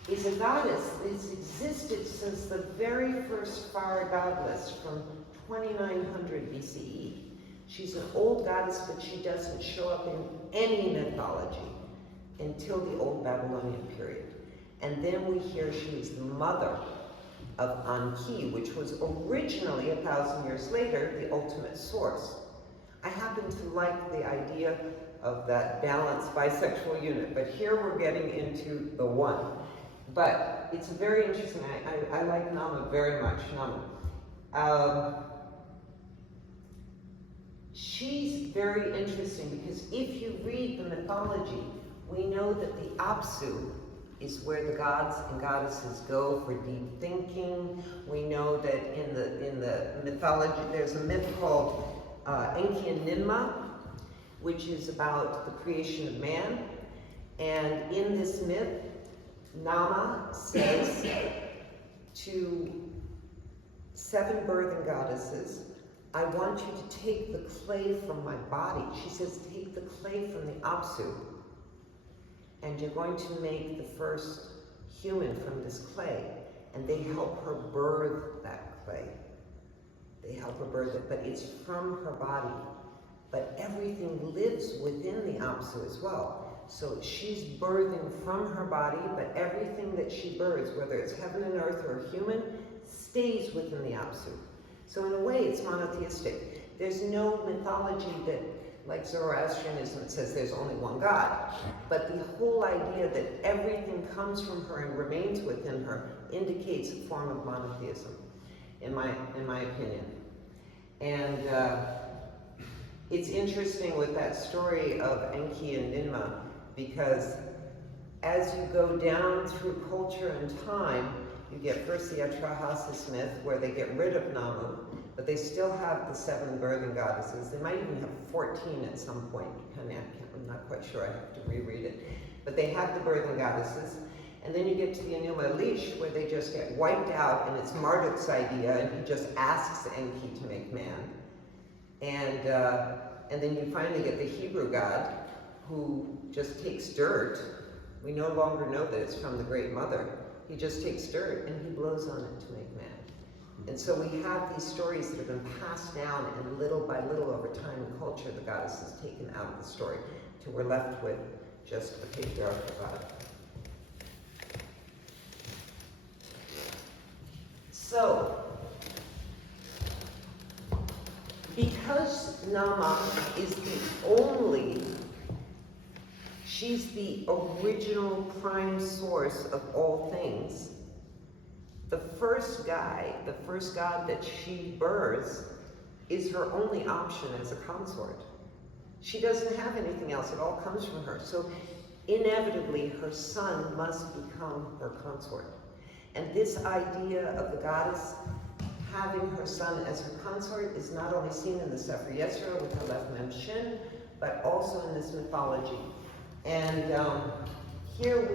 is a goddess that's existed since the very first fire god list from 2900 BCE. She's an old goddess, but she doesn't show up in any mythology until the old Babylonian period. And then we hear she is the mother of Anki, which was originally, 1,000 years later, the ultimate source. I happen to like the idea of that balanced bisexual unit, but here we're getting into the one. But it's very interesting. I like Nama very much, Nama. She's very interesting because if you read the mythology, we know that the Apsu is where the gods and goddesses go for deep thinking. We know that in the mythology, there's a myth called Enki and Ninmah, which is about the creation of man. And in this myth, Nama says to 7 birthing goddesses, I want you to take the clay from my body. She says, take the clay from the Apsu, and you're going to make the first human from this clay, and they help her birth that clay. They help her birth it, but it's from her body. But everything lives within the Apsu as well. So she's birthing from her body, but everything that she births, whether it's heaven and earth or human, stays within the Apsu. So in a way, it's monotheistic. There's no mythology that, like Zoroastrianism, says there's only one God. But the whole idea that everything comes from her and remains within her indicates a form of monotheism, in my opinion. And it's interesting with that story of Enki and Ninmah, because as you go down through culture and time, you get first the Atrahasis myth, where they get rid of Namu, but they still have the 7 birthing goddesses. They might even have 14 at some point, depending, I'm not quite sure, I have to reread it. But they have the birthing goddesses. And then you get to the Enuma Elish, where they just get wiped out, and it's Marduk's idea, and he just asks Enki to make man. And then you finally get the Hebrew god, who just takes dirt. We no longer know that it's from the Great Mother. He just takes dirt and he blows on it to make man. And so we have these stories that have been passed down, and little by little over time and culture, the goddess is taken out of the story, till we're left with just the patriarchal god. So, because Nama is she's the original prime source of all things, the first god that she births is her only option as a consort. She doesn't have anything else, it all comes from her. So inevitably, her son must become her consort. And this idea of the goddess having her son as her consort is not only seen in the Sepher Yetzirah with her left mem shin, but also in this mythology. And here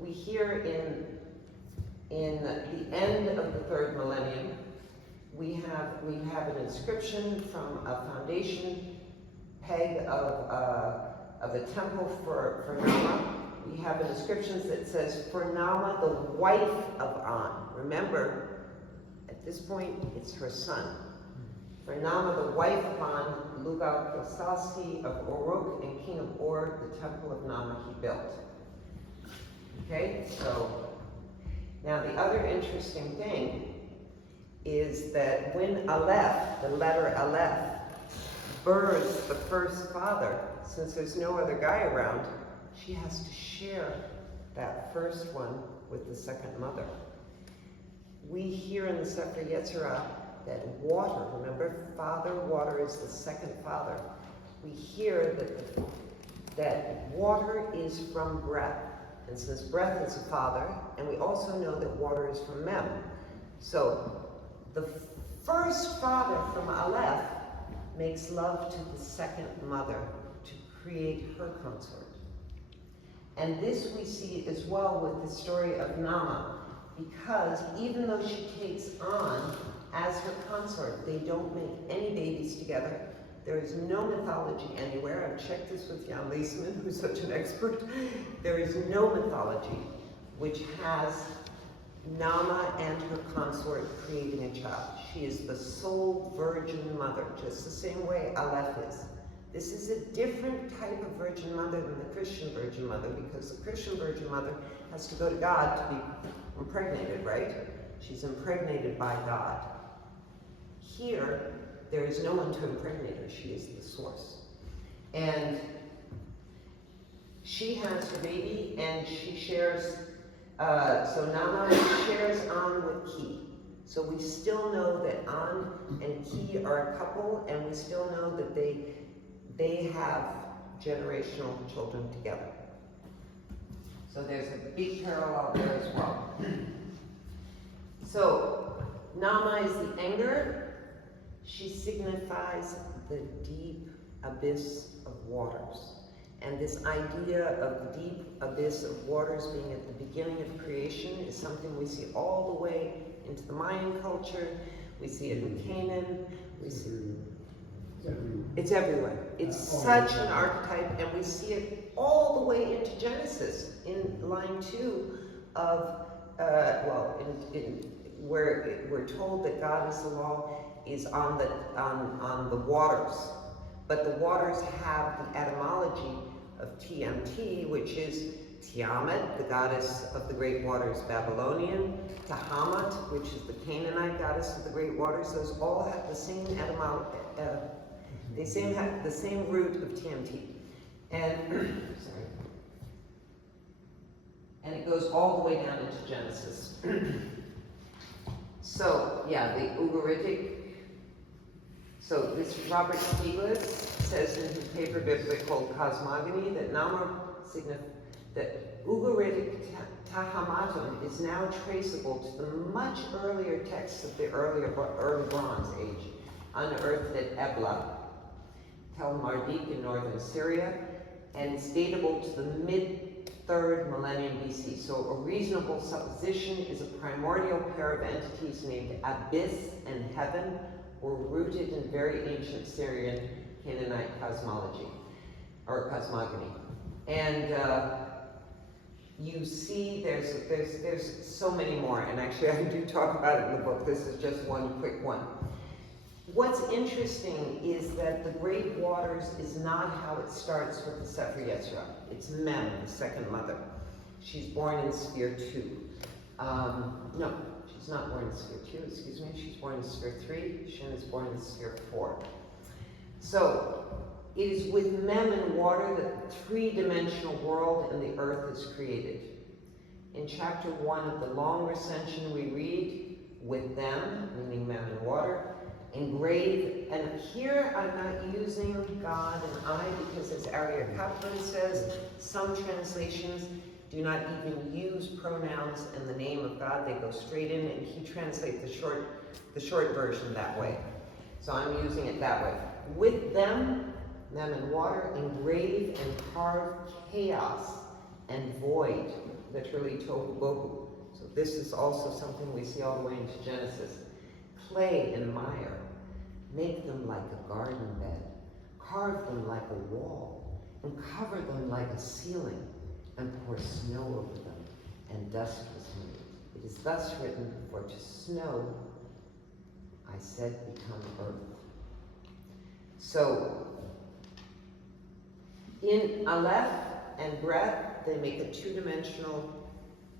we hear in the end of the 3rd millennium, we have an inscription from a foundation peg of a temple for Nama. We have an inscription that says, for Nama, the wife of An. Remember, at this point, it's her son. For Nama, the wife of An, Lugal Kilsasi of Uruk and king of Ur, the temple of Nama he built. Okay, so now the other interesting thing is that when Aleph, the letter Aleph, births the first father, since there's no other guy around, she has to share that first one with the second mother. We hear in the Sepher Yetzirah that water, remember, father, water is the second father. We hear that water is from breath. And since breath is a father, and we also know that water is from mem. So the first father from Aleph makes love to the second mother to create her consort. And this we see as well with the story of Nama, because even though she takes on as her consort, they don't make any babies together. There is no mythology anywhere. I've checked this with Jan Leisman, who's such an expert. There is no mythology which has Nama and her consort creating a child. She is the sole virgin mother, just the same way Aleph is. This is a different type of virgin mother than the Christian virgin mother, because the Christian virgin mother has to go to God to be impregnated, right? She's impregnated by God. Here, there is no one to impregnate her. She is the source. And she has her baby, and she shares, so Nama shares An with Ki. So we still know that An and Ki are a couple, and we still know that they have generational children together. So there's a big parallel there as well. So Nama is the anger. She signifies the deep abyss of waters. And this idea of the deep abyss of waters being at the beginning of creation is something we see all the way into the Mayan culture. We see it in Canaan. We see It's everywhere. It's such an archetype, and we see it all the way into Genesis in line 2 of, where we're told that God is the law is on the waters, but the waters have the etymology of TMT, which is Tiamat, the goddess of the great waters, Babylonian, Tiamat, which is the Canaanite goddess of the great waters. Those all have the same etymology. They have the same root of TMT, and sorry, and it goes all the way down into Genesis. So yeah, the Ugaritic. So this Robert Stiglitz says in his paper called Cosmogony that that Ugaritic Tahamatum is now traceable to the much earlier texts of the early Bronze Age, unearthed at Ebla, Tel Marduk in northern Syria, and it's datable to the mid-3rd millennium BC. So a reasonable supposition is a primordial pair of entities named Abyss and Heaven were rooted in very ancient Syrian Canaanite cosmology, or cosmogony. And you see there's so many more, and actually I do talk about it in the book. This is just one quick one. What's interesting is that the great waters is not how it starts with the Sepher Yetzirah. It's Mem, the second mother. She's born in sphere 2. No, she's not born in sphere 2, excuse me. She's born in sphere 3. Shin is born in sphere 4. So it is with Mem and water that the 3-dimensional world and the earth is created. In chapter 1 of the long recension we read, with them, meaning Mem and water, engrave, and here I'm not using God and I because as Arya Kaplan says, some translations do not even use pronouns and the name of God, they go straight in, and he translates the short version that way. So I'm using it that way. With them, Mem and water, engrave and carve chaos and void, literally tohu bohu. So this is also something we see all the way into Genesis. Clay and mire, make them like a garden bed, carve them like a wall, and cover them like a ceiling, and pour snow over them, and dust was made. It is thus written, for to snow, I said, become earth. So, in Aleph and Breth, they make a 2-dimensional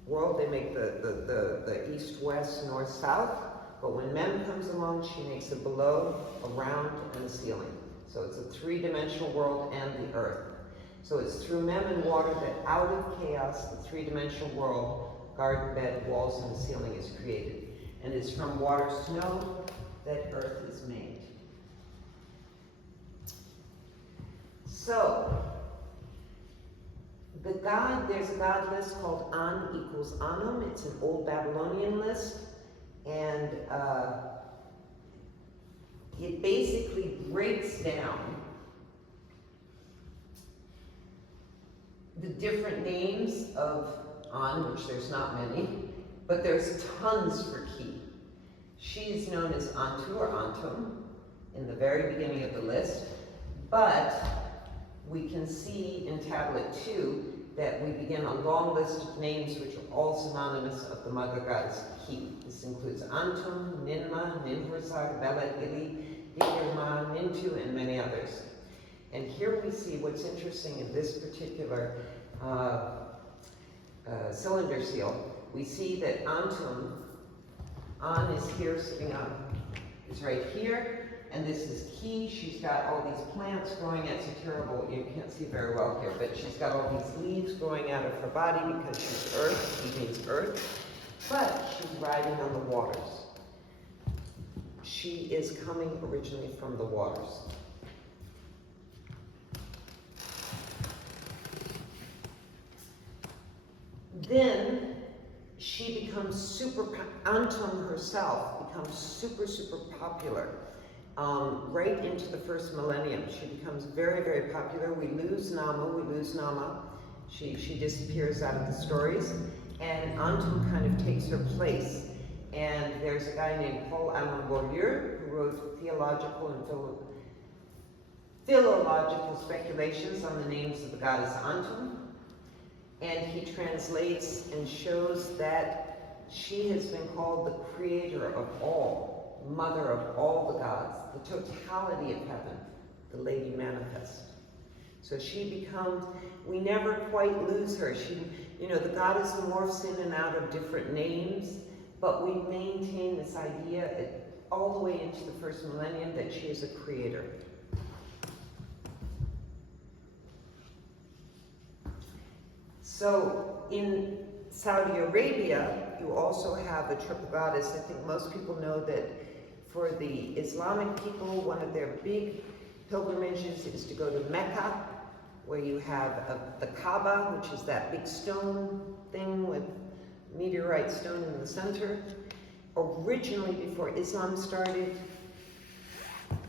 world. They make the east-west, north-south. But when Mem comes along, she makes a below, a round, and a ceiling. So it's a 3-dimensional world and the earth. So it's through Mem and water that out of chaos, the 3-dimensional world, garden bed, walls, and ceiling is created. And it's from water snow that earth is made. So, there's a god list called An equals Anum. It's an old Babylonian list. And it basically breaks down the different names of An, which there's not many, but there's tons for Ki. She's known as Antu or Antum in the very beginning of the list, but we can see in tablet 2 that we begin a long list of names which are all synonymous of the mother goddess Ki. This includes Antum, Ninma, Ninhursag, Belet, Ili, Igirma, Nintu, and many others. And here we see what's interesting in this particular cylinder seal. We see that Antum, An is here sitting up, is right here. And this is Ki. She's got all these plants growing. It's a terrible, you can't see very well here, but she's got all these leaves growing out of her body because she's earth. Ki means earth. But she's riding on the waters. She is coming originally from the waters. Then she becomes Antum herself becomes super popular. Right into the first millennium. She becomes very popular. We lose Nama. She disappears out of the stories, and Antum kind of takes her place. And there's a guy named Paul Alan Beaulieu who wrote Theological and philological speculations on the names of the goddess Antum, and he translates and shows that she has been called the creator of all, mother of all the gods, the totality of heaven, the Lady Manifest. So she becomes, we never quite lose her. She, you know, the goddess morphs in and out of different names, but we maintain this idea all the way into the first millennium that she is a creator. So in Saudi Arabia, you also have a triple goddess. I think most people know that for the Islamic people, one of their big pilgrimages is to go to Mecca, where you have the Kaaba, which is that big stone thing with meteorite stone in the center. Originally, before Islam started,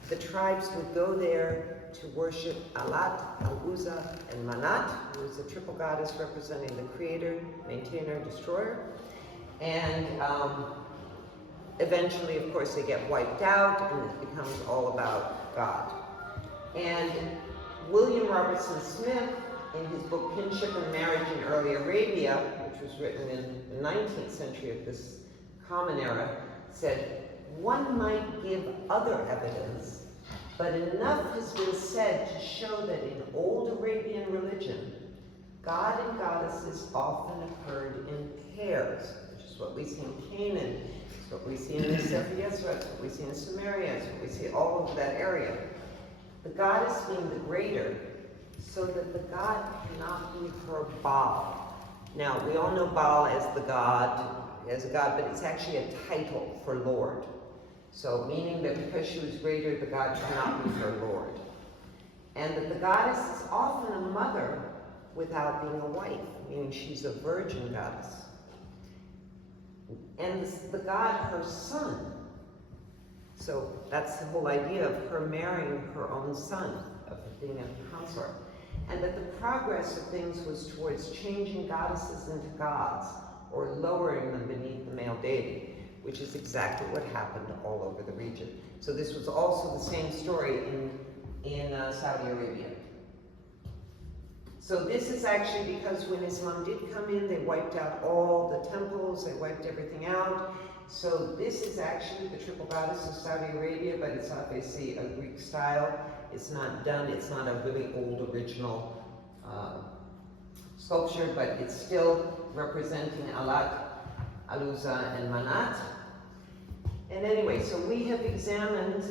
the tribes would go there to worship Alat, Al-Uzza, and Manat, who is the triple goddess representing the creator, maintainer, destroyer. And eventually, of course, they get wiped out, and it becomes all about God. And William Robertson Smith, in his book Kinship and Marriage in Early Arabia, which was written in the 19th century of this Common Era, said, one might give other evidence, but enough has been said to show that in old Arabian religion, God and goddesses often occurred in pairs, which is what we see in Canaan, it's what we see in the Sepher Yetzirah, it's what we see in Sumeria, it's what we see all over that area. The goddess being the greater, so that the god cannot be her Baal. Now, we all know Baal as the god, as a god, but it's actually a title for Lord. So, meaning that because she was greater, the god cannot be her Lord. And that the goddess is often a mother without being a wife, meaning she's a virgin goddess. And the god, her son. So that's the whole idea of her marrying her own son, of being a consort. And that the progress of things was towards changing goddesses into gods, or lowering them beneath the male deity, which is exactly what happened all over the region. So this was also the same story in Saudi Arabia. So this is actually because when Islam did come in, they wiped out all the temples, they wiped everything out. So this is actually the triple goddess of Saudi Arabia, but it's obviously a Greek style. It's not done, it's not a really old original sculpture, but it's still representing Alat, Al-Uzza, and Manat. And anyway, so we have examined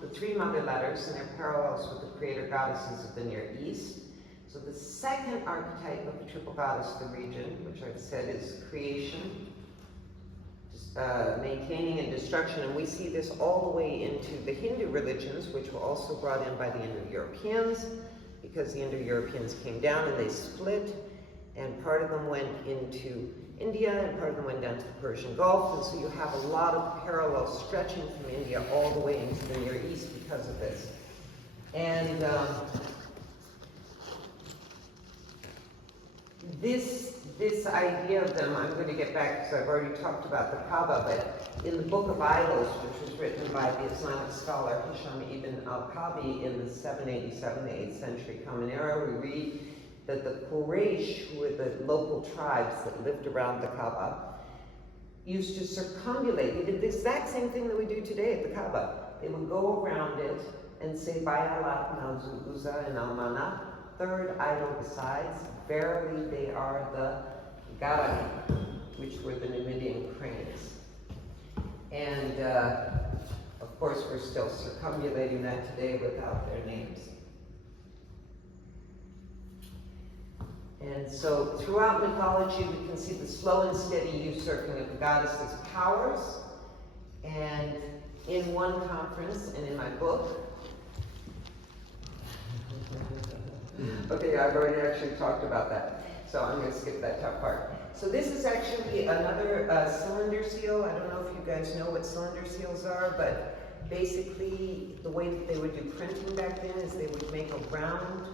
the three mother letters and their parallels with the creator goddesses of the Near East. So the second archetype of the triple goddess of the region, which I've said is creation, maintaining and destruction, and we see this all the way into the Hindu religions, which were also brought in by the Indo-Europeans, because the Indo-Europeans came down and they split, and part of them went into India, and part of them went down to the Persian Gulf, and so you have a lot of parallels stretching from India all the way into the Near East because of this. And this idea of them, I'm going to get back because I've already talked about the Kaaba, but in the Book of Idols, which was written by the Islamic scholar Hisham ibn al-Kabi in the 787, the 8th century Common Era, we read that the Quraysh, who were the local tribes that lived around the Kaaba, used to circumambulate. They did the exact same thing that we do today at the Kaaba. They would go around it and say, by Allah, Al-Uzza, and Al-Manat, third idol besides, verily they are the Garani, which were the Numidian cranes. And of course, we're still circumambulating that today without their names. And so throughout mythology, we can see the slow and steady usurping of the goddess's powers. And in one conference and in my book, okay, I've already actually talked about that, so I'm going to skip that top part. So this is actually another cylinder seal. I don't know if you guys know what cylinder seals are, but basically the way that they would do printing back then is they would make a round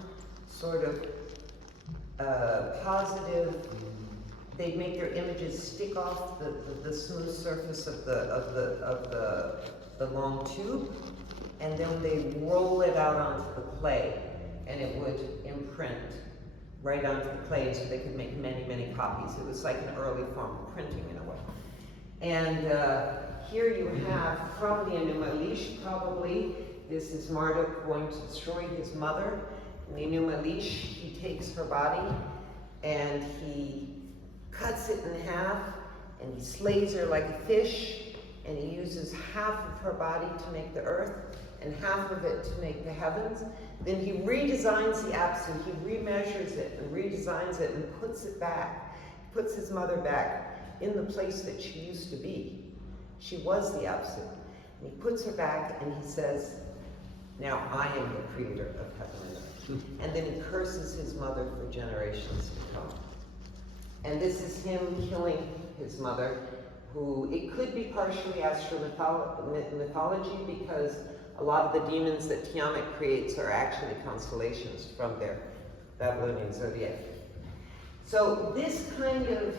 sort of positive, they'd make their images stick off the smooth surface of the long tube, and then they roll it out onto the clay, and it would imprint right onto the clay so they could make many, many copies. It was like an early form of printing in a way. And here you have, from the Enuma Elish, probably, this is Marduk going to destroy his mother. In the Enuma Elish, he takes her body, and he cuts it in half, and he slays her like a fish, and he uses half of her body to make the earth, and half of it to make the heavens. Then he redesigns the Apsu, he remeasures it and redesigns it and puts it back, puts his mother back in the place that she used to be. She was the Apsu. And he puts her back and he says, now I am the creator of heaven and earth. And then he curses his mother for generations to come. And this is him killing his mother, who, it could be partially astro-mythology, because a lot of the demons that Tiamat creates are actually constellations from their Babylonian zodiac. So this kind of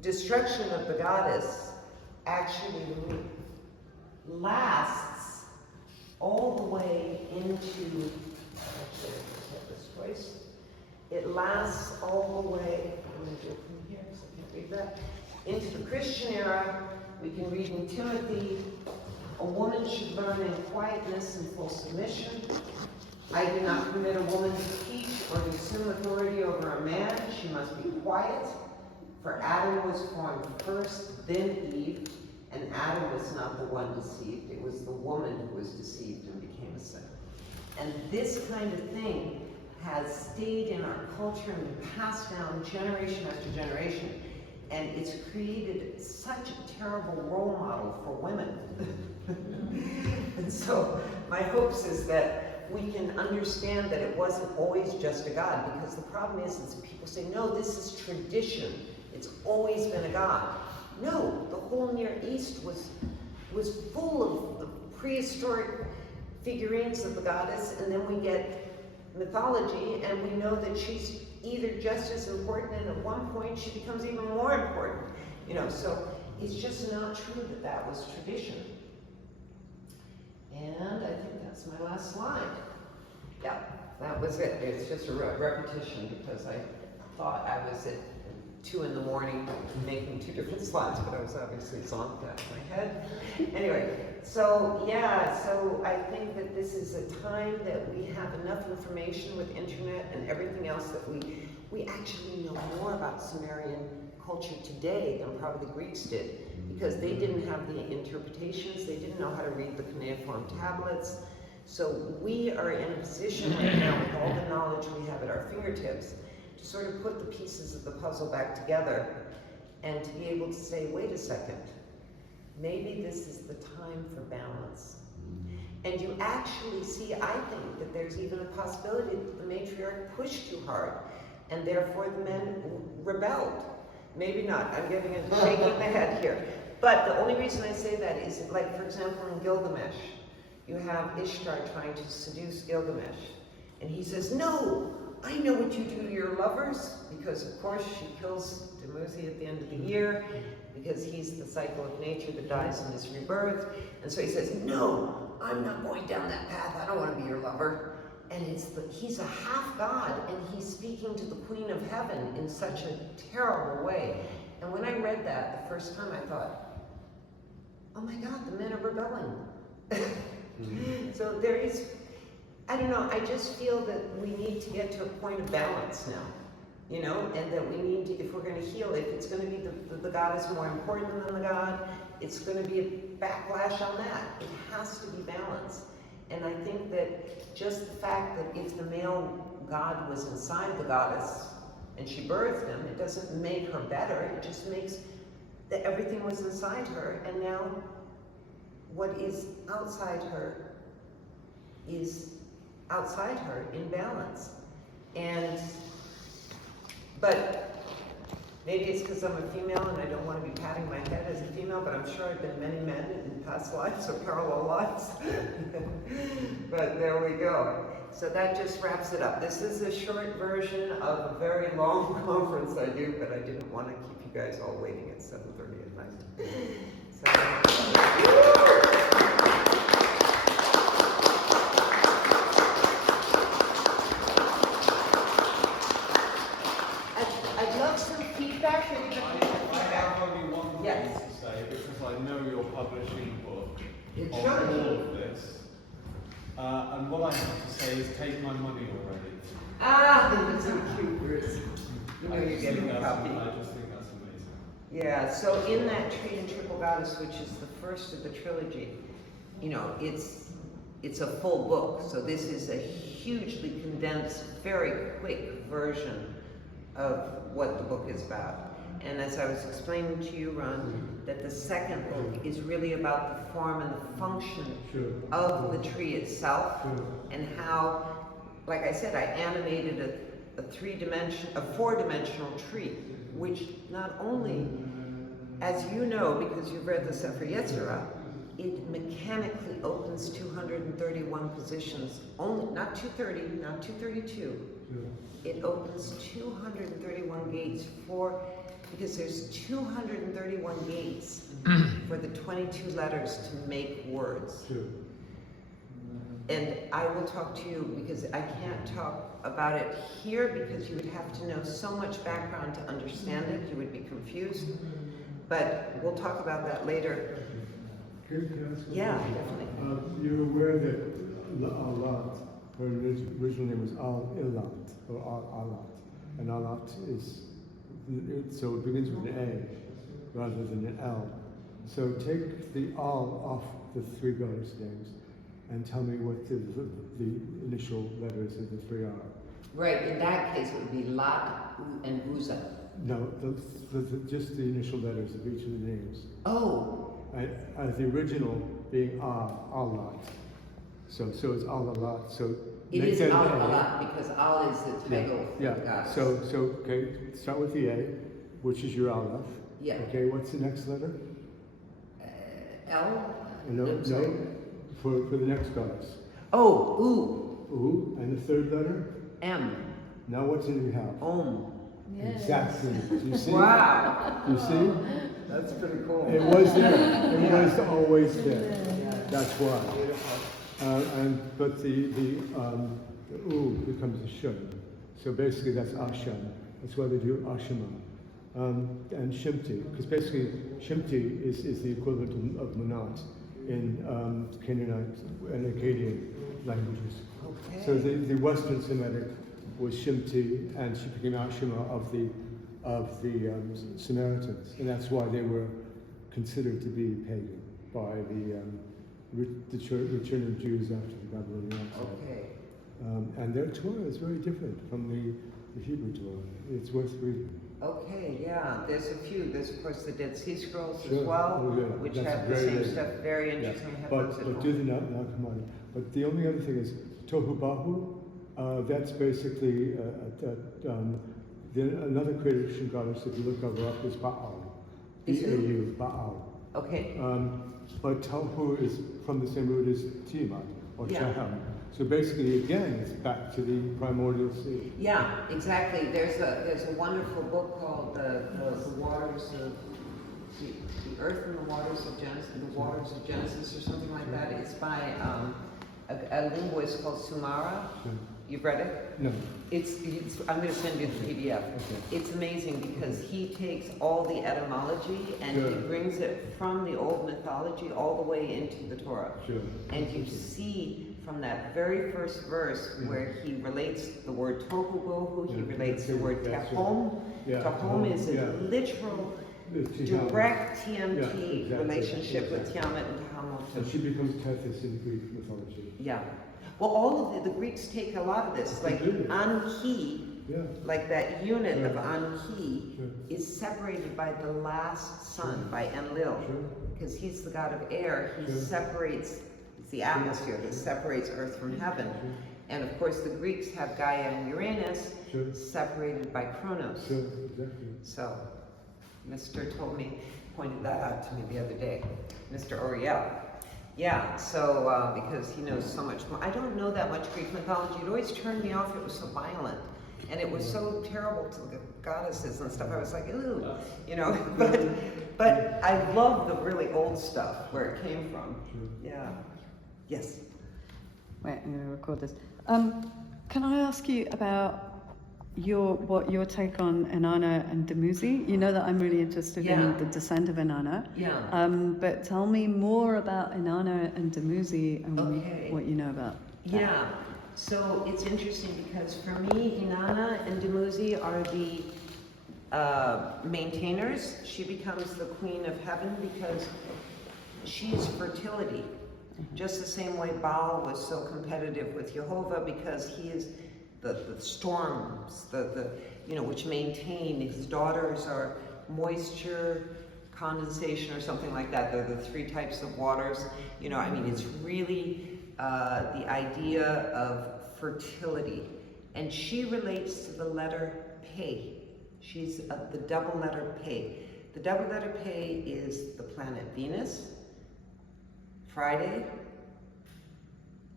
destruction of the goddess actually lasts all the way into, actually, let's get this twice. It lasts all the way, I'm going to do it from here because I can't read that, into the Christian era. We can read in Timothy, a woman should learn in quietness and full submission. I do not permit a woman to teach or to assume authority over a man. She must be quiet. For Adam was formed first, then Eve, and Adam was not the one deceived. It was the woman who was deceived and became a sin. And this kind of thing has stayed in our culture and been passed down generation after generation. And it's created such a terrible role model for women. And so my hopes is that we can understand that it wasn't always just a god, because the problem is people say, no, this is tradition. It's always been a god. No, the whole Near East was full of prehistoric figurines of the goddess, and then we get mythology, and we know that she's either just as important, and at one point she becomes even more important. You know, so it's just not true that that was tradition. And I think that's my last slide. Yeah, that was it. It's just a repetition because I thought I was at 2 in the morning making 2 different slides, but I was obviously zonked out of my head. Anyway, so yeah, so I think that this is a time that we have enough information with internet and everything else that we actually know more about Sumerian culture today than probably the Greeks did, because they didn't have the interpretations, they didn't know how to read the cuneiform tablets. So we are in a position right now with all the knowledge we have at our fingertips to sort of put the pieces of the puzzle back together and to be able to say, wait a second, maybe this is the time for balance. And you actually see, I think, that there's even a possibility that the matriarch pushed too hard, and therefore the men rebelled. Maybe not, I'm giving a shaking the head here. But the only reason I say that is, like, for example, in Gilgamesh, you have Ishtar trying to seduce Gilgamesh. And he says, no, I know what you do to your lovers, because of course she kills Dumuzi at the end of the year, because he's the cycle of nature that dies in this rebirth. And so he says, no, I'm not going down that path, I don't want to be your lover. And he's a half god, and he's speaking to the Queen of Heaven in such a terrible way. And when I read that the first time, I thought, oh my God, the men are rebelling. So there is, I don't know, I just feel that we need to get to a point of balance now, you know, and that we need to, if we're going to heal, if it's going to be the goddess more important than the god, it's going to be a backlash on that. It has to be balanced. And I think that just the fact that if the male god was inside the goddess and she birthed him, it doesn't make her better, it just makes that everything was inside her, and now what is outside her is outside her in balance. But maybe it's because I'm a female and I don't want to be patting my head as a female, but I'm sure I've been many men in past lives or parallel lives. But there we go. So that just wraps it up. This is a short version of a very long conference I do, but I didn't want to keep you guys all waiting at 7:30 at night. So, And what I have to say is, take my money already. Ah, that's so cute, Bruce. You know you're getting a copy. I just think that's amazing. Yeah, so in that Tree and Triple Goddess, which is the first of the trilogy, you know, it's a full book, so this is a hugely condensed, very quick version of what the book is about. And as I was explaining to you, Ron, that the second book is really about the form and the function of the tree itself, and how, like I said, I animated a four-dimensional tree, which not only, as you know, because you've read the Sepher Yetzirah, it mechanically opens 231 positions, only, not 230, not 232. It opens 231 gates because there's 231 gates for the 22 letters to make words. And I will talk to you, because I can't talk about it here because you would have to know so much background to understand it. You would be confused. But we'll talk about that later. Can I ask Yeah, definitely. You're aware that Alat, her original name was Al-Ilat, or Al-Alat. And Alat is, so it begins with an A rather than an L. So take the Al off the three goddess names and tell me what the initial letters of the three are. Right, in that case it would be Lat, U, and Uza. No, just the initial letters of each of the names. Oh. The original being Al-Alat. So it's Al-Alat. So It is Al-Alat because Al is the title for the goddess. So okay, start with the A, which is your Aleph. Yeah. Okay, what's the next letter? L? No, for the next goddess. Oh, U. U, and the third letter? M. Now what's in your house? Om. Yes. Exactly. Do you see? Wow. Do you see? That's pretty cool. It was there. It was always there. Yeah. That's why. But the U becomes a shun. So basically that's Asham. That's why they do Ashama. And Shimti, because basically Shimti is the equivalent of Manat in Canaanite and Akkadian languages. Okay. So the Western Semitic was Shimti, and she became Ashima of the Samaritans, and that's why they were considered to be pagan by the return of Jews after the Babylonian exile. Okay. And their Torah is very different from the Hebrew Torah. It's worth reading. Okay, yeah, there's a few. There's of course the Dead Sea Scrolls Sure. as well, Oh, yeah. which That's have the very same late. stuff. Very interesting. I have those at But do home. the Nagamadhi. But the only other thing is Tohu Bahu. That's basically another creation goddess. If you look her up, is Baal. Is who? B-A-U, Baal. Okay. But Tohu is from the same root as Tiamat or Yeah. Chaham. So basically, again, it's back to the primordial sea. Yeah, exactly. There's a wonderful book called the Waters of the Earth and the Waters of Genesis, the Waters of Genesis, or something like that. It's by a linguist called Sumara. Sure. You've read it? No. It's I'm going to send you the PDF. Okay. It's amazing because he takes all the etymology and he Sure. brings it from the old mythology all the way into the Torah. Sure. And you see from that very first verse where he relates the word tohu bohu, he Yeah, relates the that's word it, that's it. tahom. Yeah, Tahom is a yeah. literal, It's Tiamat. direct TMT Yeah, exactly, relationship with exactly. Tiamat and And Tahamot. she becomes Tethys in Greek mythology. Yeah. Well, all of the Greeks take a lot of this, like They do. Anki, Yeah. like that unit of Sure. Anki Sure. is separated by the last sun, by Enlil. Sure. Because he's the god of air, he Sure. separates, it's the atmosphere that separates earth from heaven. Sure. And of course the Greeks have Gaia and Uranus Sure. separated by Kronos. Sure, exactly. So, Mr. pointed that out to me the other day, Mr. Oriel. Yeah, so, because he knows so much more. I don't know that much Greek mythology. It always turned me off. It was so violent. And it was so terrible to the goddesses and stuff. I was like, ooh, you know. But I love the really old stuff, where it came from. Sure. Yeah. Yes. Wait, I'm going to record this. Can I ask you about what your take on Inanna and Dumuzi? You know that I'm really interested Yeah. in the descent of Inanna. Yeah. But tell me more about Inanna and Dumuzi and Okay. what you know about. Yeah, so it's interesting because for me, Inanna and Dumuzi are the maintainers. She becomes the queen of heaven because she's fertility. Just the same way Baal was so competitive with Jehovah because he is the storms, which maintain. His daughters are moisture, condensation, or something like that. They're the three types of waters. It's really the idea of fertility. And she relates to the letter Pe. She's the double letter Pe. The double letter Pe is the planet Venus, Friday,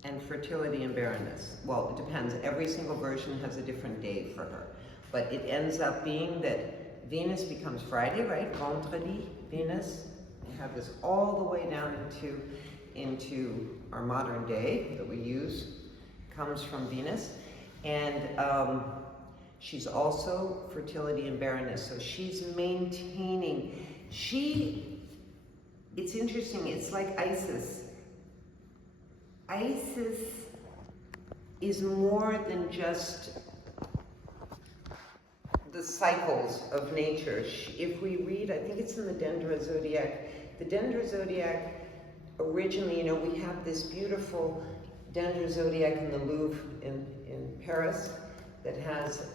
and fertility and barrenness. Well, it depends. Every single version has a different day for her. But it ends up being that Venus becomes Friday, right? Vendredi, Venus. We have this all the way down into our modern day that we use. Comes from Venus. And she's also fertility and barrenness. So she's maintaining. It's interesting. It's like Isis. Isis is more than just the cycles of nature. If we read, I think it's in the Dendra Zodiac. The Dendra Zodiac, originally, we have this beautiful Dendra Zodiac in the Louvre in Paris that has,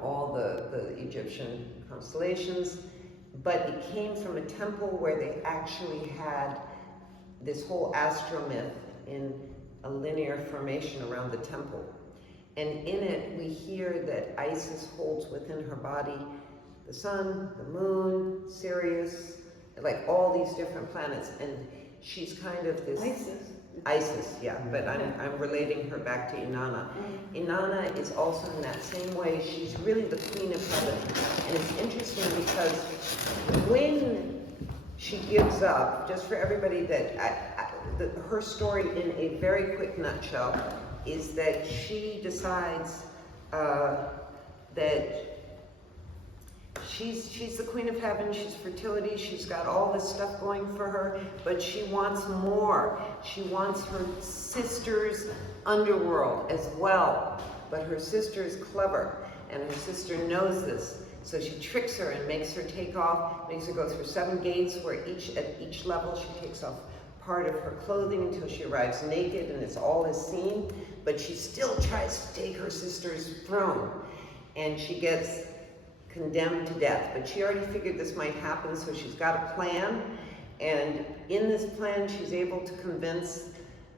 all the Egyptian constellations. But it came from a temple where they actually had this whole astromyth in a linear formation around the temple. And in it, we hear that Isis holds within her body the sun, the moon, Sirius, like all these different planets. And she's kind of this... Isis, yeah, but I'm relating her back to Inanna. Inanna is also in that same way. She's really the queen of heaven. And it's interesting because when she gives up, just for everybody her story in a very quick nutshell is that she decides that she's the queen of heaven, she's fertility, she's got all this stuff going for her, but she wants more. She wants her sister's underworld as well. But her sister is clever, and her sister knows this. So she tricks her and makes her take off, makes her go through 7 gates where at each level she takes off part of her clothing until she arrives naked and it's all is seen. But she still tries to take her sister's throne. And she gets condemned to death. But she already figured this might happen, so she's got a plan. And in this plan, she's able to convince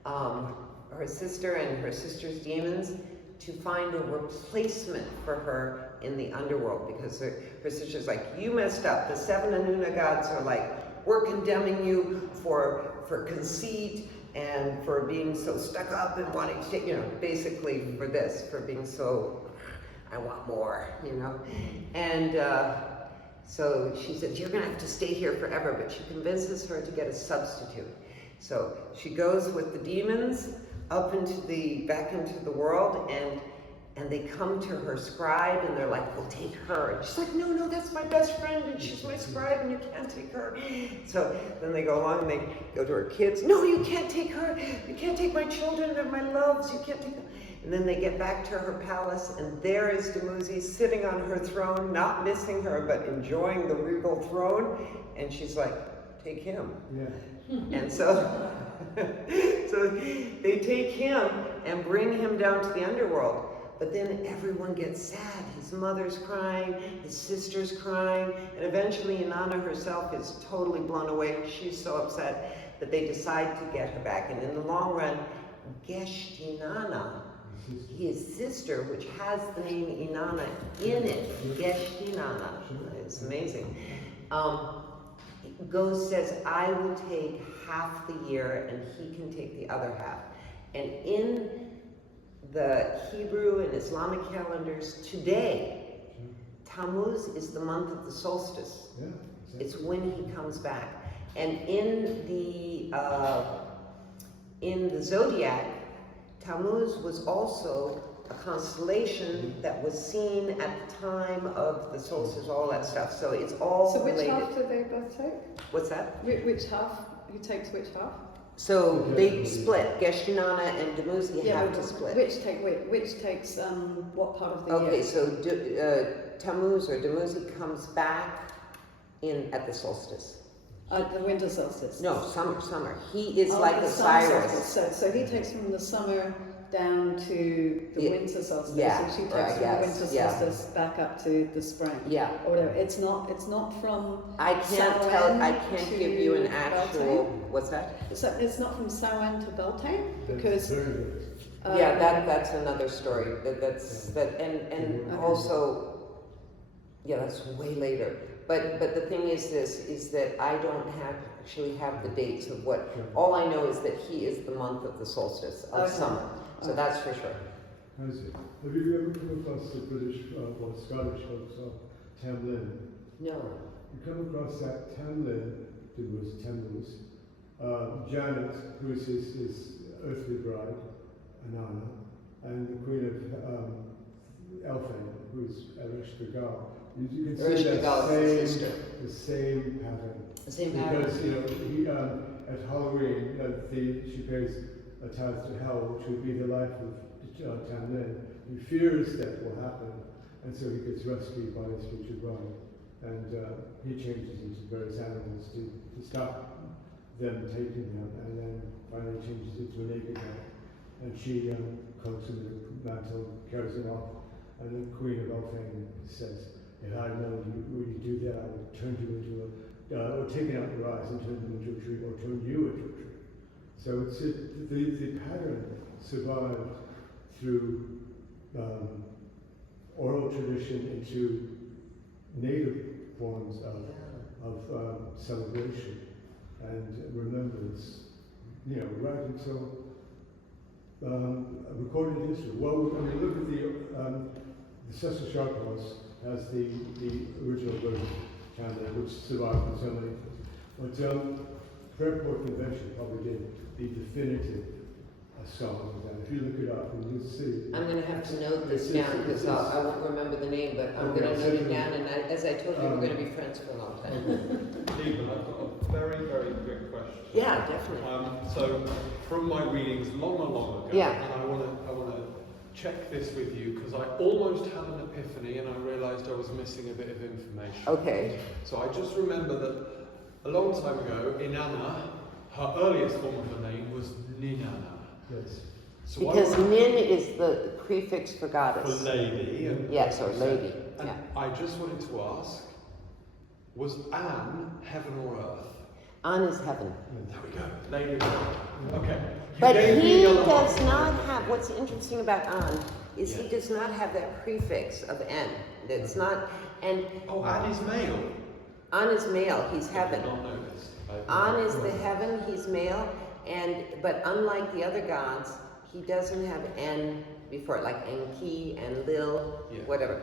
her sister and her sister's demons to find a replacement for her in the underworld, because her sister's like, you messed up. The 7 Anuna gods are like, we're condemning you for conceit and for being so stuck up and wanting to take, basically for this, for being so, I want more, And so she says, you're gonna have to stay here forever, but she convinces her to get a substitute. So she goes with the demons up back into the world, and they come to her scribe, and they're like, we'll take her. And she's like, no, that's my best friend, and she's my scribe, and you can't take her. So then they go along, and they go to her kids. No, you can't take her. You can't take my children. They're my loves. You can't take them. And then they get back to her palace, and there is Dumuzi sitting on her throne, not missing her, but enjoying the regal throne. And she's like, take him. Yeah. And so they take him and bring him down to the underworld. But then everyone gets sad. His mother's crying, his sister's crying, and eventually Inanna herself is totally blown away. She's so upset that they decide to get her back. And in the long run, Geshtinanna, his sister, which has the name Inanna in it, Geshtinanna, it's amazing, says, I will take half the year and he can take the other half. And in the Hebrew and Islamic calendars today, Tammuz is the month of the solstice. Yeah, exactly. It's when he comes back. And in the zodiac, Tammuz was also a constellation that was seen at the time of the solstice, all that stuff. So it's all related. So which half do they both take? What's that? Which half? Who takes which half? So they split. Geshinana and Dumuzi have to but split. which takes what part of the Okay, year? so Tammuz or Dumuzi comes back in at the solstice. The winter solstice. No, summer. He is Oh, like the summer Osiris. solstice. So he takes from the summer down to the Yeah. winter solstice. Yeah, And she takes right, from yes, the winter yeah. solstice back up to the spring. Yeah. Or whatever. It's not from I can't give you an actual, Beltane? what's that? So it's not from Samhain to Beltane? That's Because very good. Yeah, that's another story. And Okay. also, yeah, that's way later. But the thing is that I don't actually have the dates of what. Sure. All I know is that he is the month of the solstice of Okay. summer. So Okay. that's for sure. I see. Have you ever come across the British, Scottish folk song, Tamlin? No. You come across that Tamlin, Tammuz, Janet, who is his earthly bride, Inanna, and the queen of Elfin, who is Ereshkigal. You can see Ereshkigal is his sister. the same pattern. The same pattern. Because, he, at Halloween, she pays a tithe to hell, which would be the life of Tamlin. He fears that will happen, and so he gets rescued by his future bride. And he changes into various animals to stop them taking him, and then finally changes into an naked man. And she comes with a mantle, carries him off, and the queen of Elfin says, "If I had known you would do that, I would turn you into or take out your eyes and turn them into a tree, or turn you into a tree." So it's the pattern survived through oral tradition into native forms of celebration and remembrance, right until recorded history. Well, I mean, look at the Sepher Yetzirah has the original version, which survived from so many things. But Fairport Convention probably did the definitive song of that. If you look it up, and you'll see. I'm going to have to note this down because I won't remember the name, but I'm going to note it down. And as I told you, we're going to be friends for a long time. Liba, I've got a very, very quick question. Yeah, definitely. So, from my readings long ago, Yeah. and I want to check this with you because I almost had an epiphany and I realised I was missing a bit of information. Okay. So I just remember that a long time ago, Inanna, her earliest form of her name was Ninanna. Yes. So Because Nin is the prefix for goddess. for lady. And Yes, or lady. And Yeah. I just wanted to ask, was Anne heaven or earth? An is heaven. There we go. Lady of earth. Okay. You But gave me he the other does one. not have, what's interesting about An is he Yeah. does not have that prefix of N. It's not, and Oh, Anne is male. An is male, he's I heaven. did not know this. An is the heaven, he's male, but unlike the other gods, he doesn't have N before it, like Enki and Lil, Yeah. whatever.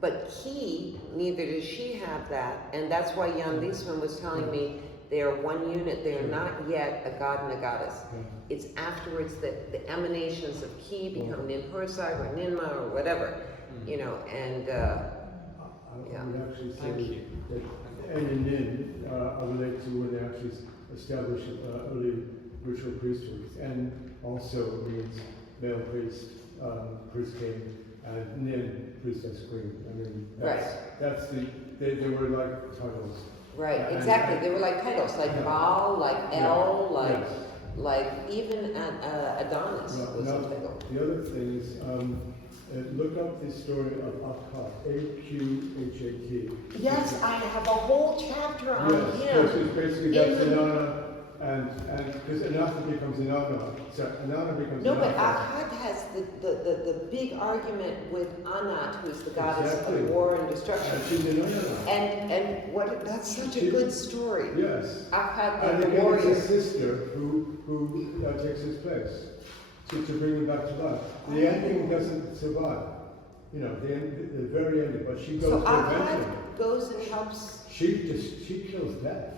But Ki, neither does she have that, and that's why Jan Liesman was telling me they are one unit, they are not yet a god and a goddess. It's afterwards that the emanations of Ki become Ninhursag or Ninma or whatever, and I would actually say Thank you. that N and Nin are related to when they actually established early ritual priesthoods. N also means male priest, priest king, and Nin, priestess queen. I mean, that's they were like titles. right, And- exactly. They were like titles, like Yeah. Baal, like El, Yes. like even Adonis Now- was a now, title. the other thing is, look up the story of Aqhat, Aqhat. Yes, I have a whole chapter on Yes, him. which is basically that's Inanna, and because Inanna becomes Inanna, so Inanna becomes No, but Inanna. Akkad has the big argument with Anat, who's the goddess Exactly. of war and destruction. And she's Inanna. And what? That's such a good story. Yes. Akkad, And the again, warrior. it's his sister who takes his place to bring him back to life. The ending doesn't survive. The very ending, but she goes So to avenge him. Akkad goes and helps. She kills death.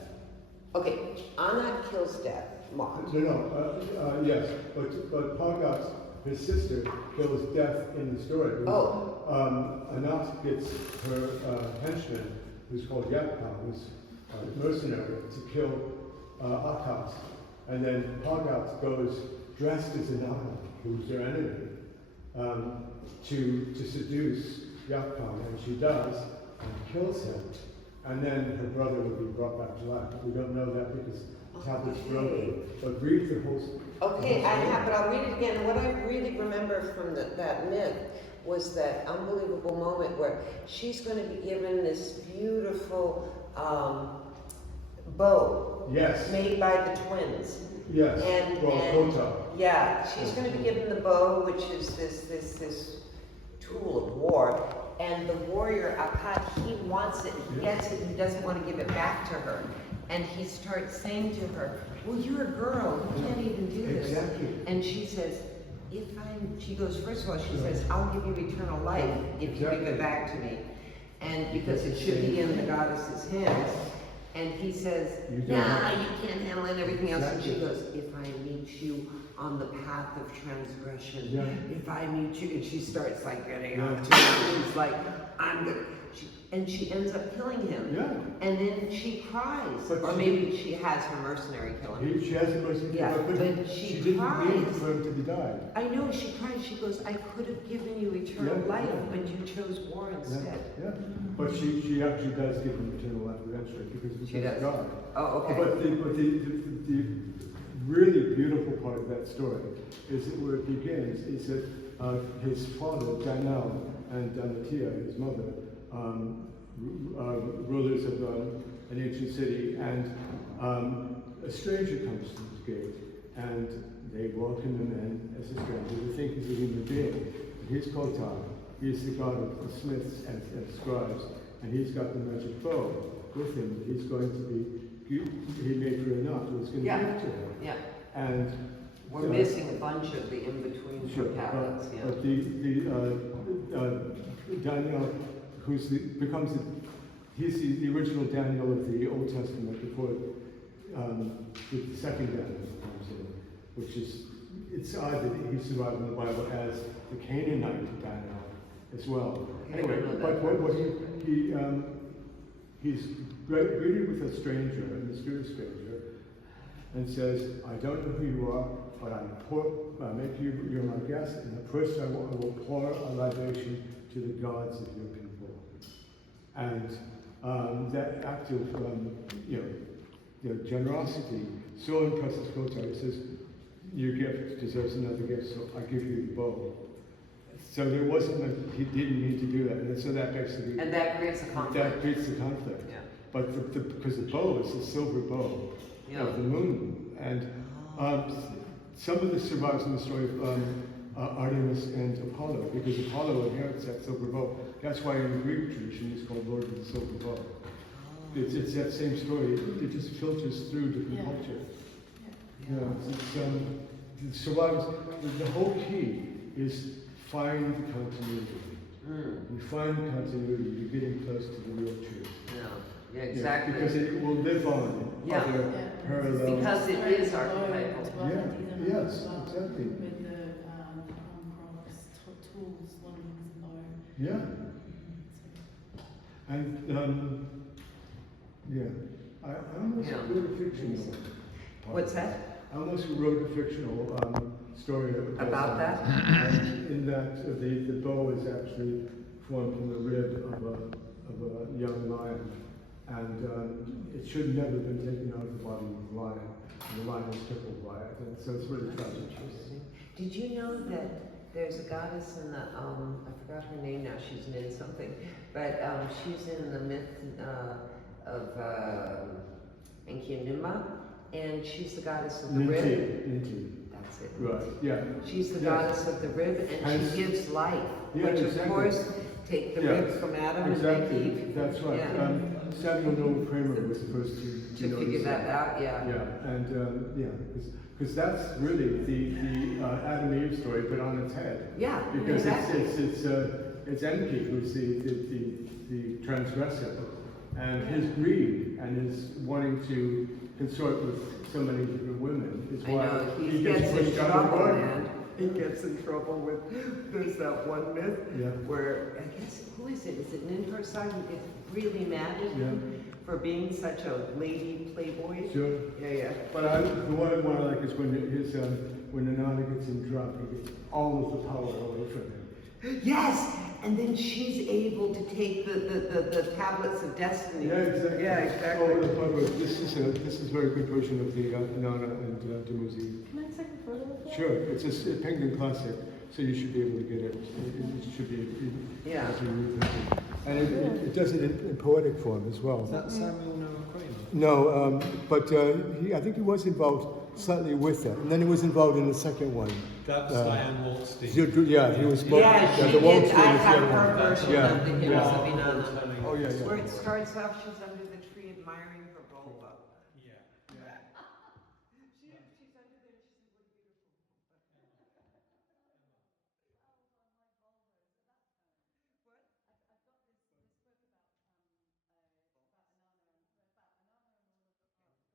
Okay, Anat kills death. Mot. No, yes, but Pagat, his sister, kills death in the story. Oh. Anat gets her henchman, who's called Yapka, who's a mercenary, to kill Akas. And then Pagat goes dressed as Inanna, who's their enemy, to seduce Yakpan, and she does, and kills him. And then her brother will be brought back to life. We don't know that because the tablet's broken. But read the whole story. Okay, I have, but I'll read it again. What I really remember from that myth was that unbelievable moment where she's going to be given this beautiful bow, Yes. made by the twins. Yes. And yeah, she's going to be given the bow, which is this tool of war. And the warrior Akkad, he wants it, he gets it, he doesn't want to give it back to her. And he starts saying to her, well, you're a girl, you can't even do this. Exactly. And she says, she goes, first of all, she says, I'll give you eternal life if you give it back to me. And because it should be in the goddess's hands. And he says, nah, you can't handle it and everything else. And she goes, if I meet you on the path of transgression, if I meet you, and she starts like getting out to her knees, like, I'm gonna, and she ends up killing him. Yeah. And then she cries. But or maybe she has her mercenary kill him. She has a mercenary Yeah, kill him, but she didn't cries. mean for him to be died. I know, she cries. She goes, I could have given you eternal life, but you chose war instead. Yeah. But she actually does give him eternal life eventually because She does. God. Oh, okay. But the really beautiful part of that story is that where it begins is that his father, Daniel, and Damatia, his mother, rulers of an ancient city, and a stranger comes to his gate, and they welcome him in as a stranger. They think he's a human being. He's Kotai. He's the god of the smiths and scribes, and he's got the magic bow with him that he's going to be, he made for Anat, who was going to give to her. Yeah. And we're missing a bunch of the in-between tablets. But Daniel, he's the original Daniel of the Old Testament before the second Daniel comes in, which is, it's odd that he survived in the Bible as the Canaanite Daniel as well. Anyway, but what he's greeted with a stranger, a mysterious stranger, and says, I don't know who you are, but I make you're my guest, and first I will pour a libation to the gods of your people. And that act of generosity so impresses Kotai. He says, your gift deserves another gift, so I give you the bow. So there wasn't he didn't need to do that, and so that basically and that creates a conflict. That creates the conflict. Yeah. But because the bow is the silver bow of the moon, and some of this survives in the story of Artemis and Apollo, because Apollo inherits that silver bow. That's why in the Greek tradition it's called Lord of the Silver Bow. It's that same story. It just filters through different cultures. It survives. The whole key is find the continuity. You find continuity, you're getting close to the real truth. Yeah, exactly. Because it will live on other parallel. Because it is archetypal. Yes, exactly. With the tools, longings, and Yeah. And I almost wrote a fictional. What's that? I almost wrote a fictional story About that? In that the bow is actually formed from the rib of a young lion, and it should never have been taken out of the body of the lion, and the lion is crippled by it, and so it's really tragic. Did you know that there's a goddess in the, I forgot her name now, she's in something, but she's in the myth of Enki and Nimba, and she's the goddess of the rib. Ninti. That's it. Right, yeah. She's the goddess of the rib, and she gives life, which of course, take the ribs from Adam and Eve. That's right. Yeah. Samuel Noel Kramer was the first to figure that out, Yeah, and because that's really the Adam and Eve story, but on its head. Yeah, because exactly. it's Enki who's the transgressor, and his greed and his wanting to consort with so many different women is why he gets pushed out of the garden. He gets in trouble with, there's that one myth where, I guess, who is it? Is it Nineveh side who gets really mad at him for being such a lady playboy. Sure. Yeah. But the one I like is when Inanna gets him drunk, he gets all of the power away from him. Yes, and then she's able to take the tablets of destiny. Yeah, exactly. Yeah, exactly. Oh, the power. This is a very good version of the Inanna and Dumuzi. Can I take a photo of that? Sure, it's a Penguin classic, so you should be able to get it. It should be. Yeah. And it does it in poetic form as well. Is that Samuel Noah Crane? No, but I think he was involved slightly with that, and then he was involved in the second one. That's Diane Waldstein. Yeah, he was. Yeah, she the did. Waldstein I is the have other her one. version Yeah, of the hymns yeah. of Inanna. Oh yeah, Where yeah. it starts off, she's a